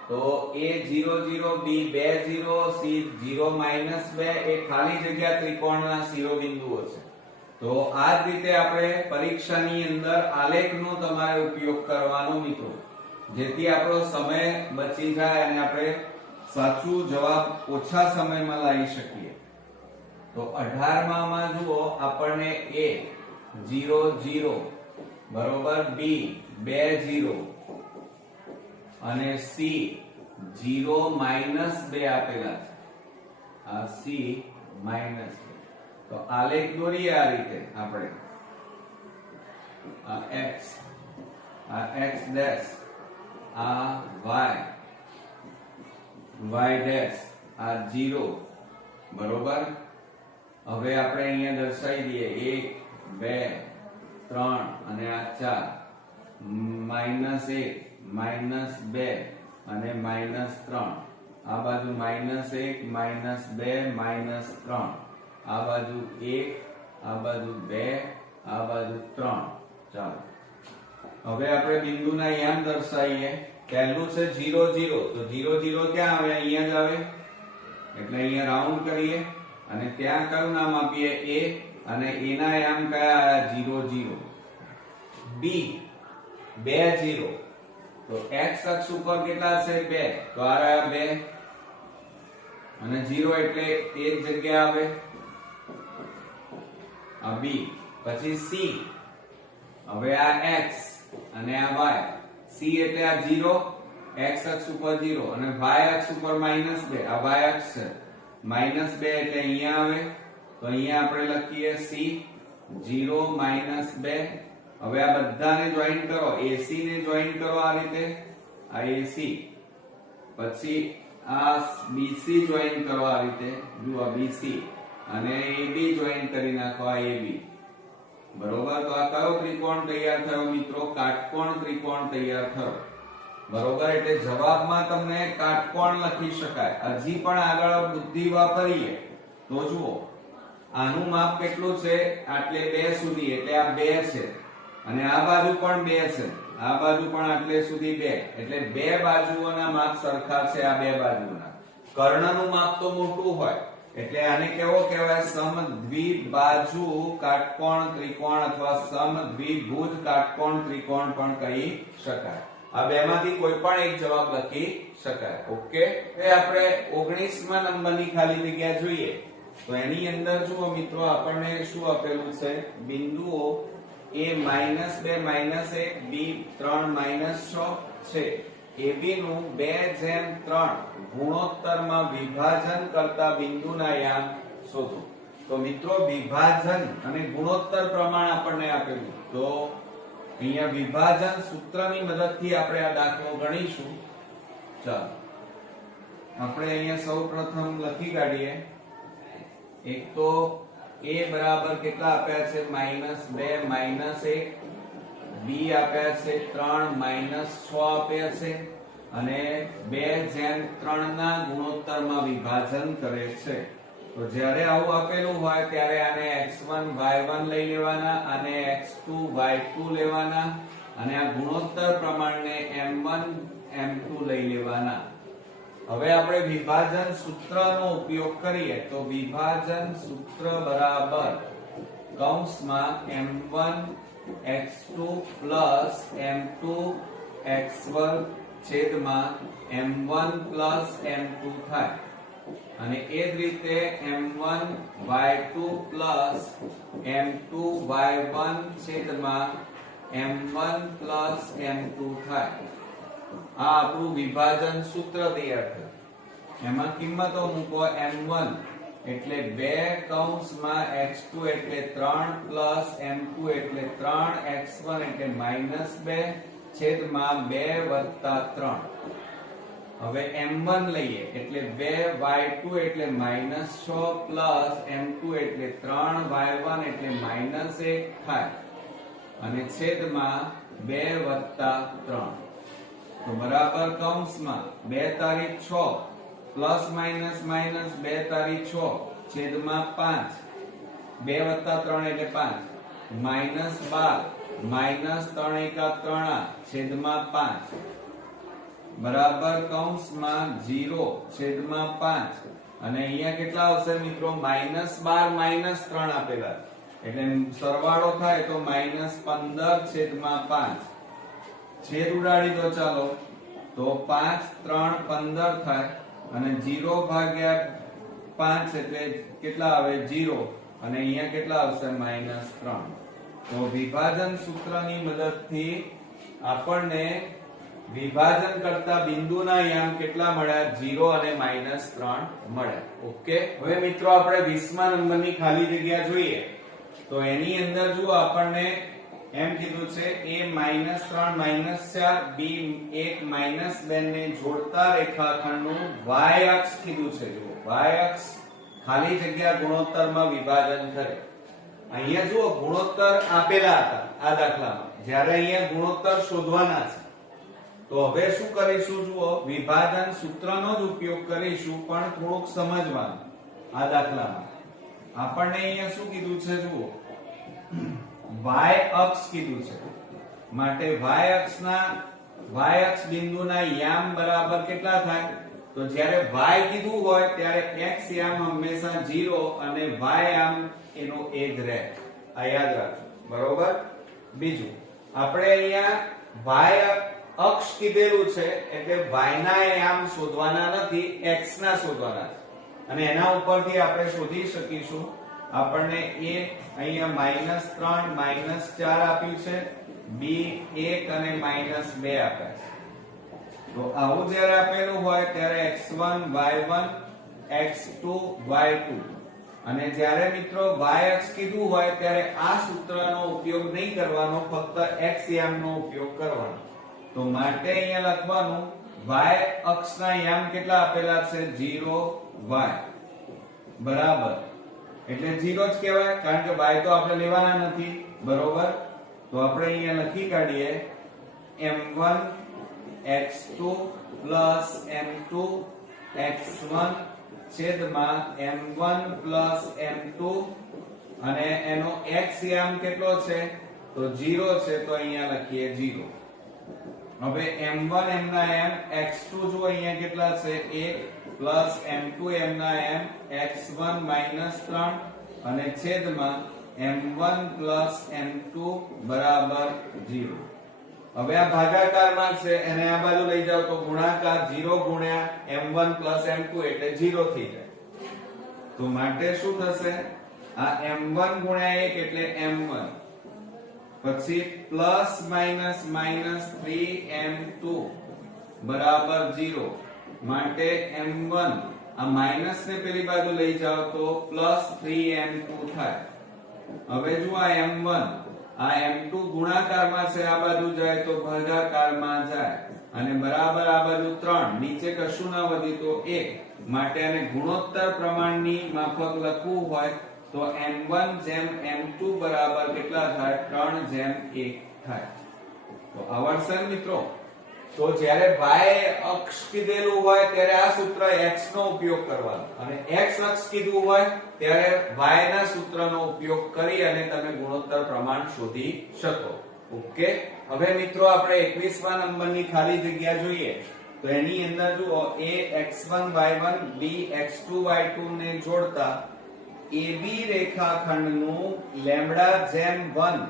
તો a 0 0, b 2 0, c 0 -2 એ ખાલી જગ્યા ત્રિકોણના શિરોબિંદુઓ છે. તો આ જ રીતે આપણે પરીક્ષાની અંદર આલેખનો તમારે ઉપયોગ કરવાનો મિત્રો, જેથી આપણો સમય બચી જાય અને આપણે સાચું જવાબ ઓછા સમયમાં લાવી શકીએ. તો 18માં જુઓ, આપણને a 0 0 બરોબર, b 2 0 અને c 0 -2 આપેલા છે. આ c -2. તો આલેખ દોરીએ આ રીતે આપણે. આ x ડેશ, આ y ડેશ, આ 0 બરોબર. હવે આપણે અહીંયા દર્શાવી દઈએ 1 2 3 અને આ 4. -1 -2 અને -3. આ બાજુ -1 -2 -3. આ બાજુ 1, આ બાજુ 2, આ બાજુ 3. ચાલો, હવે આપણે બિંદુના યામ દર્શાવીએ. પહેલું છે 0 0, તો 0 0 ક્યાં આવે? અહીંયા જ આવે. એટલે અહીંયા રાઉન્ડ કરીએ અને ત્યાં કયું નામ આપીએ? a. અને a ના યામ કયા આવ્યા? 0 0. b 2 0, તો x અક્ષ ઉપર કેટલા છે? 2. તો આ રહ્યા 2 અને 0 એટલે તે જ જગ્યા આવે. આ b. પછી c. હવે આ x અને આ y. c એટલે આ 0, x અક્ષ ઉપર 0 અને y અક્ષ ઉપર -2. આ y અક્ષ છે. -2 એટલે અહીંયા આવે. તો અહીંયા આપણે લખીએ c 0 -2. હવે આ બધાને જોઈન કરો, AC ને જોઈન કરો આ રીતે. આ AC. પછી આ BC જોઈન કરો આ રીતે. જુઓ BC અને AB જોઈન કરી નાખો આ AB. બરોબર. તો આ કયો ત્રિકોણ તૈયાર થયો મિત્રો? કાટકોણ ત્રિકોણ તૈયાર થયો. બરોબર. એટલે જવાબમાં તમને કાટકોણ લખી શકાય. હજી પણ આગળ બુદ્ધિ વાપરીએ તો જુઓ, આનું માપ કેટલું છે? આટલે 2 સુધી, એટલે આ 2 છે, અને આ બાજુ પણ 2 છે, આ બાજુ પણ આટલે સુધી 2, એટલે 2 બાજુઓના માપ સરખા છે. આ 2 બાજુઓના કર્ણનું માપ તો મોટું હોય, એટલે આને કેવો કહેવાય? સમદ્વિબાજુ કાટકોણ ત્રિકોણ અથવા સમદ્વિભુજ કાટકોણ ત્રિકોણ પણ કહી શકાય. આ બેમાંથી કોઈ પણ એક જવાબ લખી શકાય. ઓકે. હવે આપણે 19મા નંબરની ખાલી જગ્યા જોઈએ. તો એની અંદર જુઓ મિત્રો, આપણને શું આપેલું છે? બિંદુઓ a -2 -1 b 3 -6 છે. AB નું 2:3 ગુણોત્તરમાં વિભાજન કરતા બિંદુના યામ શોધો. તો મિત્રો વિભાજન અને ગુણોત્તર પ્રમાણ આપણને આપેલું. તો અહીંયા વિભાજન સૂત્રની મદદથી આપણે આ દાખલો ગણીશું. ચાલો આપણે અહીંયા સૌપ્રથમ લખી કાઢીએ. એક તો a બરાબર કેટલા આપ્યા છે? -2 -1, b આપ્યા છે 3 -6 આપ્યા છે, અને 2:3 ના ગુણોત્તરમાં વિભાજન કરે છે. તો જ્યારે આવું આપેલું હોય ત્યારે આને x1 y1 લઈ લેવાના, અને x2 y2 લેવાના, અને આ ગુણોત્તર પ્રમાણને m1 m2 લઈ લેવાના. હવે આપણે વિભાજન સૂત્રનો ઉપયોગ કરીએ. તો વિભાજન સૂત્ર બરાબર કૌંસમાં m1 x2 plus m2 x1 છેદમાં m1 plus m2 થાય, અને એ જ રીતે m1 y2 plus m2 y1 છેદમાં m1 plus m2 થાય. આ આપણું વિભાજન સૂત્ર તૈયાર થયું. એમાં કિંમતો મૂકો. m1 એટલે 2 કૌંસમાં x2 એટલે 3 plus m2 એટલે 3, x1 એટલે -2 છેદમાં 2 વત્તા 3. હવે m1 લઈએ એટલે 2 y2 એટલે -6 plus m2 એટલે 3 y1 એટલે -1 થાય, અને છેદમાં 2 વત્તા 3. તો બરાબર કૌંસમાં 2 તારીખ 6 પ્લસ માઇનસ માઇનસ 2 તારી 6 છેદમાં 5, 2 વત્તા 3 એટલે 5, -12 માઇનસ 3 એકા 3 છેદમાં 5 બરાબર કૌંસમાં 0 છેદમાં 5, અને અહીંયા કેટલા આવશે મિત્રો? -12 -3 આપેલા, એટલે સરવાળો થાય તો -15 છેદમાં 5. છેદ ઉડાડી દો ચાલો, તો 5 3 15 થાય, અને 0 ભાગ્યા 5 એટલે કેટલા આવે? 0, અને અહીંયા કેટલા આવશે? -3. તો વિભાજન સૂત્રની મદદથી આપણને વિભાજન કરતા બિંદુના યામ કેટલા મળ્યા? 0 અને -3 મળ્યા. ઓકે. હવે મિત્રો આપણે 20મા નંબરની ખાલી જગ્યા જોઈએ. તો એની અંદર જુઓ, આપણને એમ કીધું છે a -3 -4 b 1 -2 ને જોડતા રેખાખંડનું y અક્ષ કીધું છે. જુઓ, y અક્ષ ખાલી જગ્યા ગુણોત્તરમાં વિભાજન કરે. અહીંયા જુઓ ગુણોત્તર આપેલા હતા આ દાખલામાં, જ્યારે અહીંયા ગુણોત્તર શોધવાના છે. તો હવે શું કરીશું? જુઓ, વિભાજન સૂત્રનો જ ઉપયોગ કરીશું, પણ થોડુંક સમજવાનું. આ દાખલામાં આપણને અહીંયા શું કીધું છે? જુઓ, y અક્ષ કીધું છે, માટે y અક્ષ બિંદુના યામ બરાબર કેટલા થાય? તો જ્યારે y કીધું હોય ત્યારે x યામ હંમેશા 0 અને y યામ એનો એ જ રહે. આ યાદ રાખજો. બરોબર. બીજું, આપણે અહીંયા y અક્ષ કીધેલું છે, એટલે y ના યામ શોધવાના નથી, x ના શોધવાના છે, અને એના ઉપરથી આપણે શોધી શકીશું. આપણને a અહીંયા -3 -4 આપ્યું છે, b 1 અને -2 આપ્યા છે. તો આવું જ્યારે આપેલું હોય ત્યારે x1 y1 x2 y2, અને જ્યારે મિત્રો y અક્ષ કીધું હોય ત્યારે આ સૂત્રનો ઉપયોગ નહીં કરવાનો, ફક્ત x યામનો ઉપયોગ કરવાનો. તો માટે અહીંયા લખવાનું y અક્ષના યામ કેટલા આપેલા છે? 0 y બરાબર એટલે 0 જ કહેવાય, કારણ કે y તો આપણે લેવાના નથી, બરોબર. તો આપણે અહીંયા લખી કાઢીએ m1 x2 m2 x1 છેદમાં m1 m2 અને એનો x યામ કેટલો છે તો 0 છે, તો અહીંયા લખીએ 0. હવે m1 m ના m x2 જો અહીંયા કેટલા છે 1 m2 m ના m x1 -3 અને છેદમાં m1 m2 બરાબર 0. હવે આ ભાગાકારમાં છે એને આ બાજુ લઈ જાવ તો ગુણાકાર 0 ગુણ્યા m1 m2 એટલે 0 થઈ જાય. તો માટે શું થશે, આ m1 ગુણ્યા 1 એટલે m1, પછી પ્લસ માઈનસ માઈનસ 3m2 બરાબર 0. માટે m1 આ માઈનસ ને પેલી બાજુ લઈ જાવ તો પ્લસ 3m2 થાય. હવે જો આ m1 આ m2 ગુણાકારમાં છે, આ બાજુ જાય તો ભાગાકારમાં જાય અને બરાબર આ બાજુ 3, નીચે કશું ના વધ્યું તો 1. માટે આને ગુણોત્તર પ્રમાણની માફક લખવું હોય તો m1 જેમ m2 બરાબર કેટલા થાય 3:1 થાય. તો આવડશે મિત્રો. તો જ્યારે y અક્ષ કીધેલું હોય ત્યારે આ સૂત્ર x નો ઉપયોગ કરવાનો અને x અક્ષ કીધું હોય ત્યારે y ના સૂત્રનો ઉપયોગ કરી અને તમે ગુણોત્તર પ્રમાણ શોધી શકો. ઓકે. હવે મિત્રો આપણે 21મા નંબરની ખાલી જગ્યા જોઈએ તો એની અંદર જુઓ a x1 y1 b x2 y2 ને જોડતા AB રેખાખંડનું લેમ્બડા જેમ 1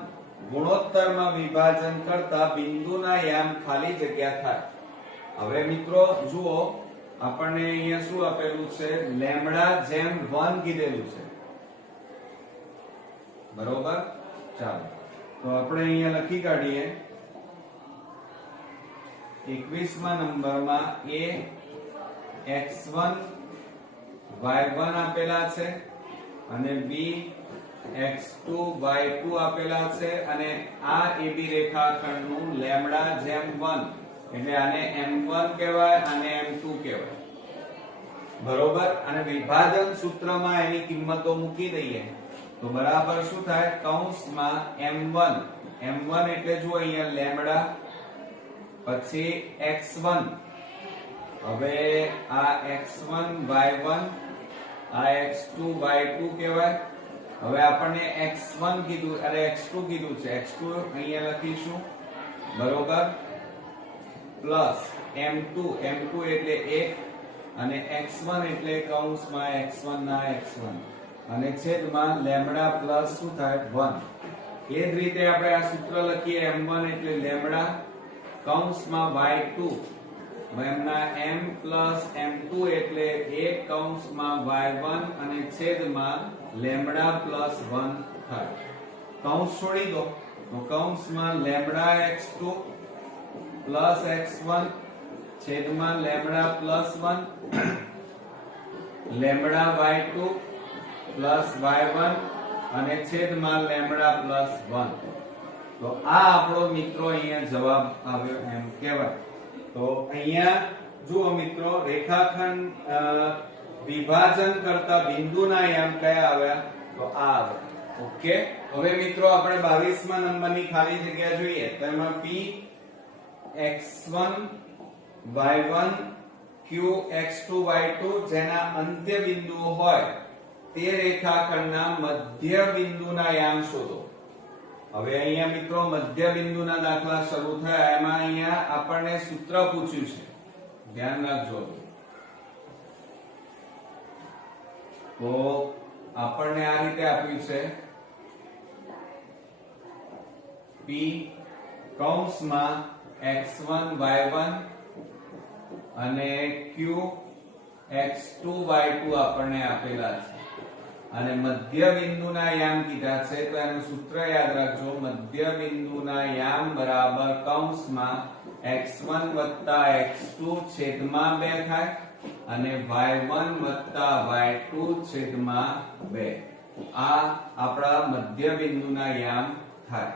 ગુણોત્તરમાં વિભાજન કરતા બિંદુના યામ ખાલી જગ્યા થાય. હવે મિત્રો જુઓ આપણને અહીંયા શું આપેલું છે, લેમ્બડા જેમ 1 કીધેલું છે, બરોબર. ચાલો તો આપણે અહીંયા લખી કાઢીએ 21મા નંબરમાં a x1 y1 આપેલા છે અને b x2 y2 આપેલા છે અને આ AB રેખાખંડનું લેમ્બડા જેમ 1 એટલે આને m1 કહેવાય અને m2 કહેવાય, બરોબર. અને વિભાજન સૂત્રમાં એની કિંમતો મૂકી દઈએ તો બરાબર શું થાય, કૌંસમાં m1 એટલે જો અહીંયા લેમ્બડા, પછી x1, હવે આ x1 y1 આ x2 y2 કહેવાય. હવે આપણને x1 કીધું અને x2 કીધું છે, x2 અહીંયા લખીશું, બરોબર, પ્લસ m2 એટલે 1 અને x1 એટલે કૌંસમાં x1 ના x1 અને છેદમાં લેમ્બડા પ્લસ શું થાય 1. એ જ રીતે આપણે આ સૂત્ર લખીએ m1 એટલે લેમ્બડા કૌંસમાં y2 એમના m પ્લસ m2 એટલે 1 કૌંસમાં y1 અને છેદમાં લેમ્બડા પ્લસ 1 થાય. કૌંસ છોડી દો તો કૌંસમાં લેમ્બડા x2 પ્લસ x1 છેદમાં lambda plus 1 lambda y2 plus y1 અને છેદમાં લેમ્બડા પ્લસ 1. તો આ આપણો મિત્રો અહીંયા જવાબ આવ્યો એમ કહેવાય. તો અહીંયા જુઓ મિત્રો રેખાખંડ વિભાજન કરતા બિંદુના યામ કયા આવ્યા તો આ આવ્યા. ઓકે. હવે મિત્રો આપણે 22મા નંબરની ખાલી જગ્યા જોઈએ તો એમાં p x1 y1 q x2 y2 જેના અંત્ય બિંદુઓ હોય તે રેખાખંડના મધ્ય બિંદુના યામ શોધો. હવે અહીંયા મિત્રો મધ્ય બિંદુના દાખલા શરૂ થયા, એમાં અહીંયા આપણને સૂત્ર પૂછ્યું છે, ધ્યાન રાખજો. તો આપણને આ રીતે આપ્યું છે p કૌંસમાં x1 y1 અને q x2 y2 આપણને આપેલા છે અને મધ્ય બિંદુના યામ કીધા છે. તો એનું સૂત્ર યાદ રાખજો, મધ્ય બિંદુના યામ બરાબર કૌંસમાં x1 x2 છેદમાં 2 થાય અને y1 y2 છેદમાં 2. આ આપણા મધ્ય બિંદુના યામ થાય.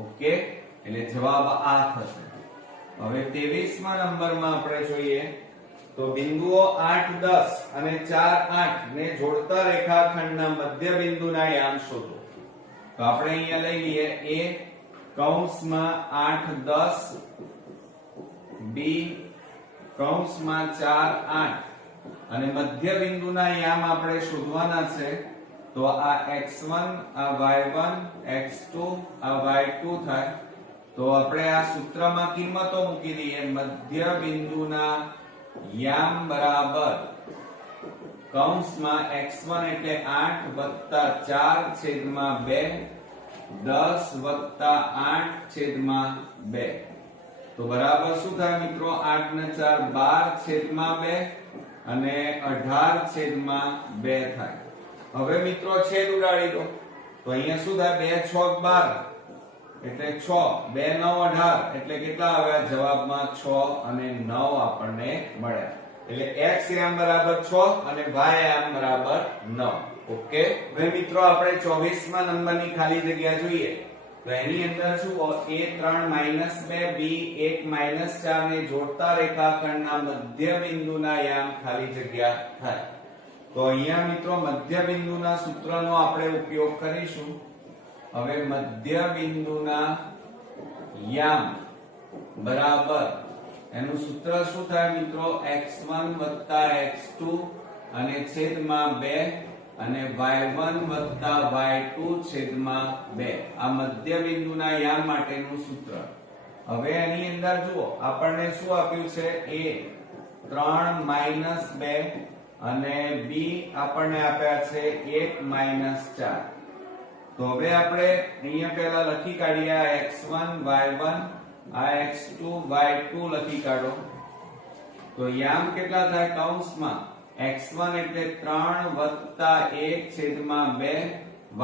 ઓકે. એટલે જવાબ આ થશે. હવે 23મા નંબરમાં આપણે જોઈએ તો બિંદુઓ 8 10 અને 4 8 ને જોડતા રેખાખંડના મધ્ય બિંદુના યામ શોધો. તો આપણે અહીંયા લઈ લઈએ a કૌંસમાં 8 10 b કૌંસમાં 4 8 અને મધ્ય બિંદુના યામ આપણે શોધવાના છે. તો આ x1 આ y1 x2 આ y2 થાય. તો આપણે આ સૂત્રમાં કિંમતો મૂકી દઈએ. મધ્ય બિંદુના યામ બરાબર કૌંસમાં x1 એટલે 8 વત્તા 4 છેદમાં 2 10 વત્તા 8 છેદમાં 2. તો બરાબર શું થાય મિત્રો? 8 ને 4 12 છેદમાં 2 અને 18 છેદમાં 2 થાય. હવે મિત્રો છેદ ઉડાડી દો. તો અહીંયા શું થાય? 2 6 12 એટલે 6 2 9 18 એટલે કેટલા આવ્યા જવાબમાં? 6 અને 9 આપણને મળ્યા. એટલે x યામ બરાબર 6 અને y યામ બરાબર 9. ઓકે. હવે મિત્રો આપણે 24મા નંબરની ખાલી જગ્યા જોઈએ. તો એની અંદર શું? a3 2 b1 4 ને જોડતા રેખાખંડના મધ્ય બિંદુના યામ ખાલી જગ્યા થાય. તો અહીંયા મિત્રો મધ્ય બિંદુના સૂત્રનો આપણે ઉપયોગ કરીશું. હવે મધ્ય બિંદુના યામ બરાબર એનું સૂત્ર શું થાય મિત્રો? x1 x2 અને છેદમાં 2 અને y1 y2 છેદમાં 2. આ મધ્ય બિંદુના યામ માટેનું સૂત્ર. હવે એની અંદર જુઓ આપણને શું આપ્યું છે? a3 2 અને b આપણને આપ્યા છે 1 4. તો હવે આપણે અહીંયા પહેલા લખી કાઢીએ. આ x1 y1 આ x2 y2 લખી કાઢો. તો યામ કેટલા થાય? કૌંસમાં x1 એટલે 3 વત્તા 1 છેદમાં 2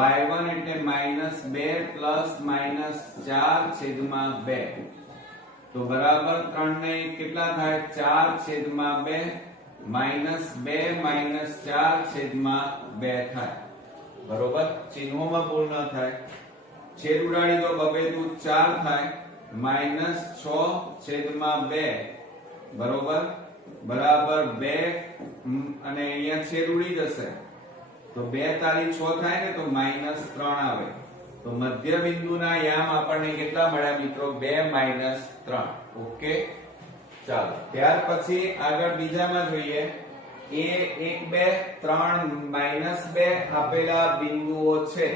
y1 એટલે -2 પ્લસ -4 છેદમાં 2. તો બરાબર 3 ને 1 કેટલા થાય? 4 છેદમાં 2 -2 -4 છેદમાં 2 થાય. બરોબર. ચિહ્નોમાં ભૂલ ન થાય. છેદ ઉડાડી દો. બબે દુ 4 થાય. -6 છેદમાં 2 બરોબર બરાબર 2 અને અહીંયા છેદ ઉડી જશે. તો 2 તારી 6 થાય ને તો -3 આવે. તો મધ્ય બિંદુના યામ આપણને કેટલા મળ્યા મિત્રો? 2 3. ઓકે. ચાલો ત્યાર પછી આગળ બીજામાં જોઈએ. a 1 2 3 -2 આપેલા બિંદુઓ છે.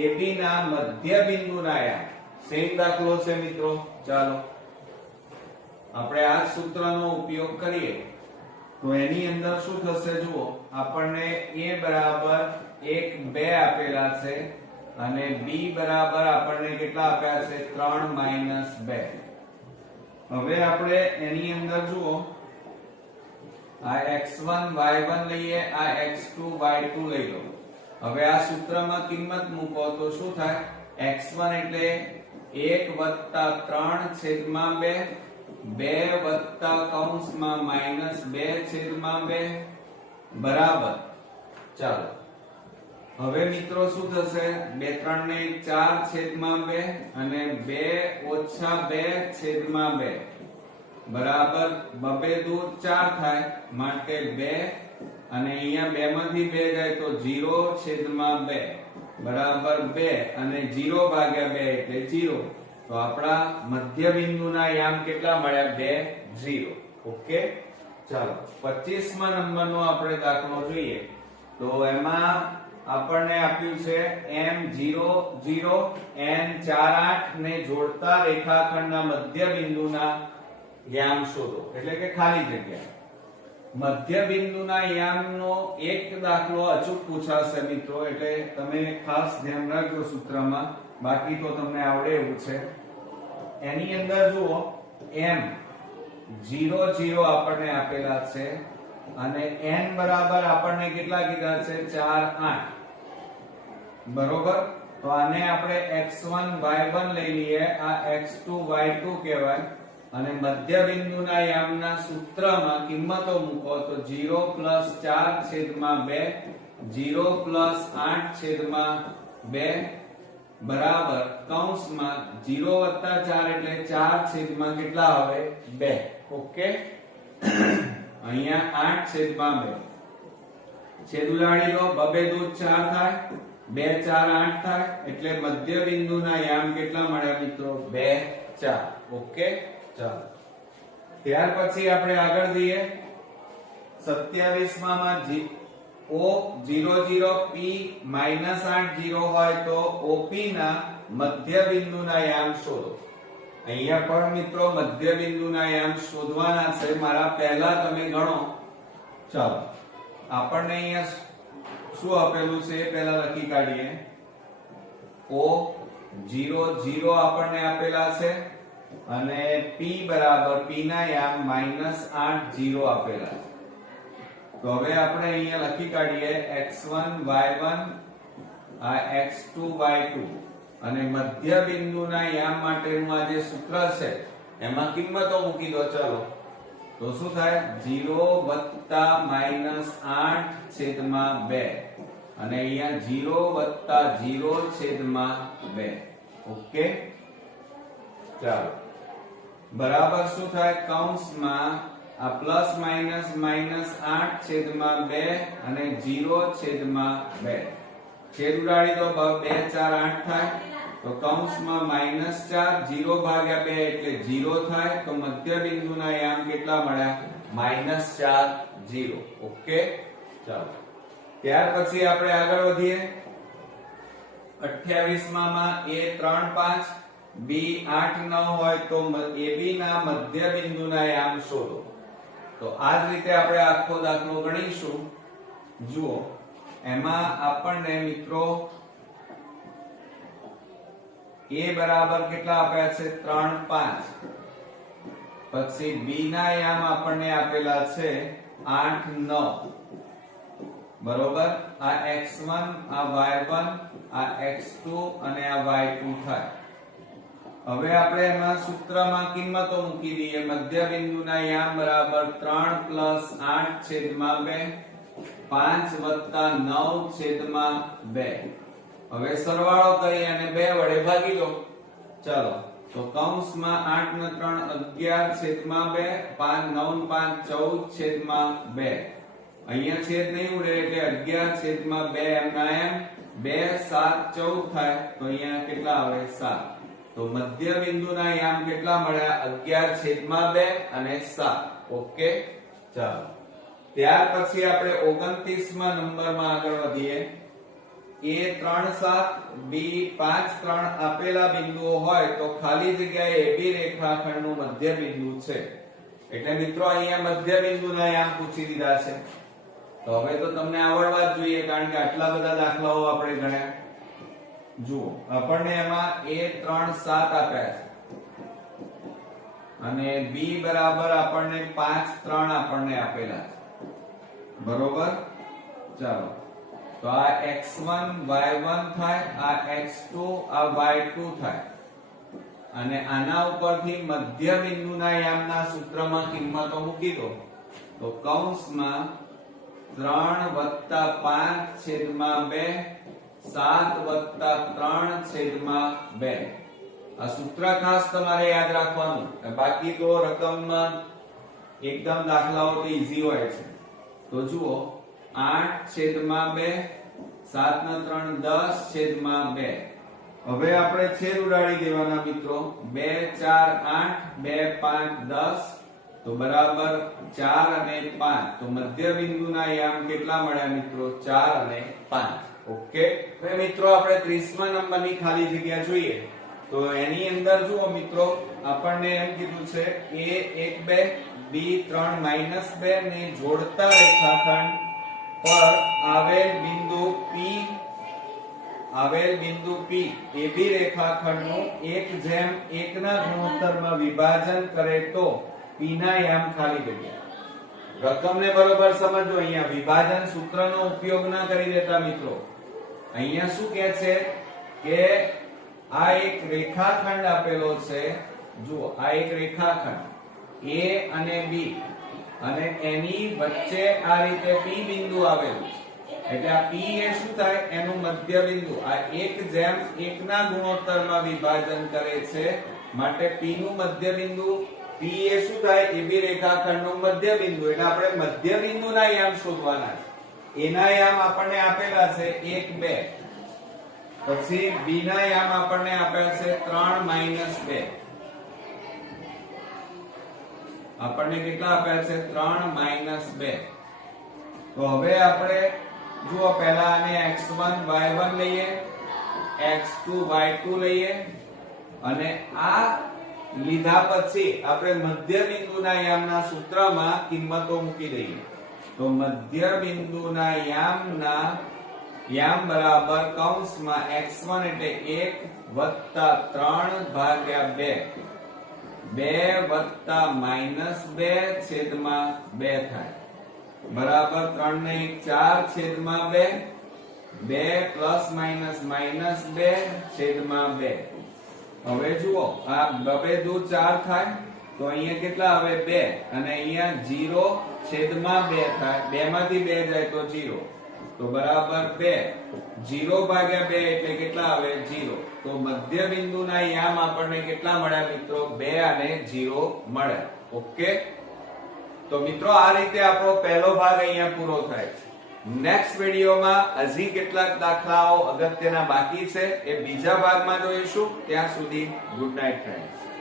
ab ના મધ્ય બિંદુના યામ. સેમ દાખલો છે મિત્રો. ચાલો આપણે આ સૂત્રનો ઉપયોગ કરીએ. તો એની અંદર શું થશે જુઓ. આપણને a બરાબર 1 2 આપેલા છે અને b બરાબર આપણને કેટલા આપ્યા છે? 3 2. હવે આપણે એની અંદર જુઓ આ x1 y1 લઈએ, આ x2 y2 લઈ લો. હવે આ સૂત્રમાં કિંમત મૂકો તો શું થાય? x1 એટલે 1 વત્તા 3 છેદમાં 2 2 વત્તા કૌંસમાં -2 છેદમાં 2 બરાબર. ચાલો હવે મિત્રો શું થશે? 2 3 ને 4 છેદમાં 2 અને 2 ઓછા 2 છેદમાં 2 બરાબર બબે દુ 4 થાય. માટે 2 અને અહીંયા 2 માંથી 2 જાય તો 0 છેદમાં 2 બરાબર 2 અને 0 ભાગ્યા 2 એટલે 0. તો આપણા મધ્ય બિંદુના યામ કેટલા મળ્યા? 2 0. ઓકે. ચાલો 25મા નંબરનો આપણે દાખલો જોઈએ. તો એમાં આપણને આપ્યું છે m0 0 n 4 8 ને જોડતા રેખાખંડના મધ્ય બિંદુના યામ શોધો. એટલે કે ખાલી જગ્યા. મધ્ય બિંદુના યામનો એક દાખલો અચૂક પૂછાશે મિત્રો. એટલે તમે ખાસ ધ્યાન રાખજો સૂત્રમાં. બાકી તો તમને આવડે એવું છે. એની અંદર જુઓ m 0 0 આપણને આપેલા છે અને n બરાબર આપણને કેટલા કીધા છે? 4 8 બરોબર. તો આને આપણે x1 y1 લઈ લઈએ. આ x2 y2 કહેવાય. અને મધ્ય બિંદુના યામના સૂત્રમાં કિંમતો મૂકો તો 0 4 છેદમાં 2 0 8 છેદમાં 2 બરાબર કૌંસમાં 0 વત્તા 4 એટલે 4 છેદમાં કેટલા આવે? 2. ઓકે. અહીંયા 8/2 છેદ ઉડાડી દો, 2 2 4 થાય, 2 4 8 થાય, એટલે મધ્ય બિંદુના યામ કેટલા મળ્યા મિત્રો? 2 4. ઓકે, ચાલો ત્યાર પછી આપણે આગળ જઈએ 27 માં O00P -80 હોય તો OP ના મધ્ય બિંદુના યામ શોધો. અહીંયા પણ મિત્રો મધ્ય બિંદુના યામ શોધવાના છે. મારા પહેલા તમે ગણો. ચાલો આપણને અહીંયા શું આપેલું છે એ પહેલા લખી કાઢીએ. O00 આપણને આપેલા છે અને P બરાબર P ના યામ -80 આપેલા છે. તો હવે આપણે અહીંયા લખી કાઢીએ x1 y1 આ x2 y2 અને મધ્ય બિંદુના યામ માટેનું આ જે સૂત્ર છે એમાં કિંમતો મૂકી દો. ચલો તો શું થાય? 0 -8/2 અને અહીંયા 0 + 0/2. ઓકે, ચાલો બરાબર શું થાય? કૌંસમાં આ પ્લસ માઇનસ -8/2 અને 0/2. છેદ ઉડાડી દો, 2 4 8 થાય, તો કૌંસમાં -4 0/2 એટલે 0 થાય. તો મધ્ય બિંદુના યામ કેટલા મળ્યા? -4 0. ઓકે, ચાલો ત્યાર પછી આપણે આગળ વધીએ 28 માં A 3 5 B 8 9 હોય તો AB ના મધ્ય બિંદુના યામ શોધો. તો આ જ રીતે આપણે આખો દાખલો ગણીશું. જુઓ એમાં આપણને મિત્રો A બરાબર કેટલા આપ્યા છે? 3 5. પછી B ના યામ આપણને આપેલા છે 8 9. બરોબર, આ x1 આ y1 આ x2 અને આ y2 થાય. હવે આપણે એમાં સૂત્રમાં કિંમતો મૂકી દઈએ. મધ્ય બિંદુના યામ બરાબર 3 + 8/2 5 + 9/2. હવે સરવાળો કરી અને 2 વડે ભાગી દો. ચાલો તો કૌંસમાં 8 ને 3 11/2 5 9 5 14/2. અહીંયા છેદ નહીં ઉડે એટલે 11/2 એમના એમ 2 7 14 થાય. તો અહીંયા કેટલા આવે? 7. તો મધ્ય બિંદુના યામ કેટલા મળ્યા? 11/2 અને 7. ઓકે, ચાલો ત્યાર પછી આપણે 29મા નંબરમાં આગળ વધીએ. A 3 7 B 5 3 આપેલા બિંદુઓ હોય તો ખાલી જગ્યાએ AB રેખાખંડનું મધ્ય બિંદુ છે. એટલે મિત્રો અહીંયા મધ્ય બિંદુના યામ પૂછી દીધા છે. તો હવે તો તમને આવડવા જ જોઈએ કારણ કે આટલા બધા દાખલાઓ આપણે ગણ્યા. જુઓ આપણને એમાં A 3 7 આપ્યા છે અને B બરાબર આપણને 5 3 આપણને આપેલા છે. બરોબર, ચાલો તો આ x1 y1 થાય, આ x2 આ y2 થાય અને આના ઉપરથી મધ્ય બિંદુના યામના સૂત્રમાં કિંમતો મૂકી દો. તો કૌંસમાં 3 + 5/2 7 + 3/2. આ સૂત્ર ખાસ તમારે યાદ રાખવાનું. બાકી તો રકમમાં એકદમ દાખલાઓ તો ઈઝી હોય છે. તો જુઓ 8/2 7 ને 3 10/2. હવે આપણે છેદ ઉડાડી દેવાના મિત્રો. 2 4 8 2 5 10. તો બરાબર 4 અને 5. તો મધ્ય બિંદુના યામ કેટલા મળ્યા મિત્રો? 4 અને 5. ઓકે, હવે મિત્રો આપણે 30મા નંબરની ખાલી જગ્યા જોઈએ. તો એની અંદર જુઓ મિત્રો આપણને એમ કીધું છે A 1 2 B 3 -2 ને જોડતા રેખાખંડ પર આવેલ બિંદુ P AB રેખાખંડનું 1:1 ના ગુણોત્તરમાં વિભાજન કરે તો P ના યામ ખાલી જગ્યા. રકમને બરોબર સમજો. અહીંયા વિભાજન સૂત્રનો ઉપયોગ ના કરી દેતા મિત્રો. અહીંયા શું કહે છે કે આ એક રેખાખંડ આપેલો છે. જુઓ આ એક રેખાખંડ A અને B અને એની વચ્ચે આ રીતે P બિંદુ આવેલું છે. એટલે આ P એ શું થાય? એનું મધ્ય બિંદુ. આ 1:1 ના ગુણોત્તરમાં વિભાજન કરે છે માટે P નું મધ્ય બિંદુ P એ શું થાય AB રેખાખંડનું મધ્ય બિંદુ એટલે આપણે મધ્ય બિંદુના યામ શોધવાના છે એના યામ આપણને આપેલા છે 1 2 પછી B ના યામ આપણને આપેલા છે 3 2 આપણને કેટલા આપ્યા છે 3 2 તો હવે આપણે જુઓ પહેલા આને x1 y1 લઈએ x2 y2 લઈએ અને આ લીધા પછી આપણે મધ્ય બિંદુના યામના સૂત્રમાં કિંમતો મૂકી દઈએ તો મધ્ય બિંદુના યામ બરાબર કૌંસમાં x1 એટલે 1 3 ભાગ્યા 2 2 2 છેદમાં 2 થાય બરાબર 3 ને 4 છેદમાં 2 2 પ્લસ માઇનસ માઇનસ 2 છેદમાં 2 હવે જુઓ આ 2 દૂ 4 થાય તો અહીંયા કેટલા આવે 2 અને અહીંયા 0 છેદમાં 2 થાય 2 માંથી 2 જાય તો 0 તો બરાબર 2 0 ભાગ્યા 2 એટલે કેટલા આવે 0 તો મધ્ય બિંદુના યામ આપણને કેટલા મળ્યા મિત્રો 2 અને 0 મળ્યા ઓકે તો મિત્રો આ રીતે આપણો પહેલો ભાગ અહીંયા પૂરો થાય છે નેક્સ્ટ વિડિયોમાં હજી કેટલાક દાખલાઓ અગત્યના બાકી છે એ બીજા ભાગમાં જોઈશું ત્યાં સુધી ગુડ નાઇટ ફ્રેન્ડ્સ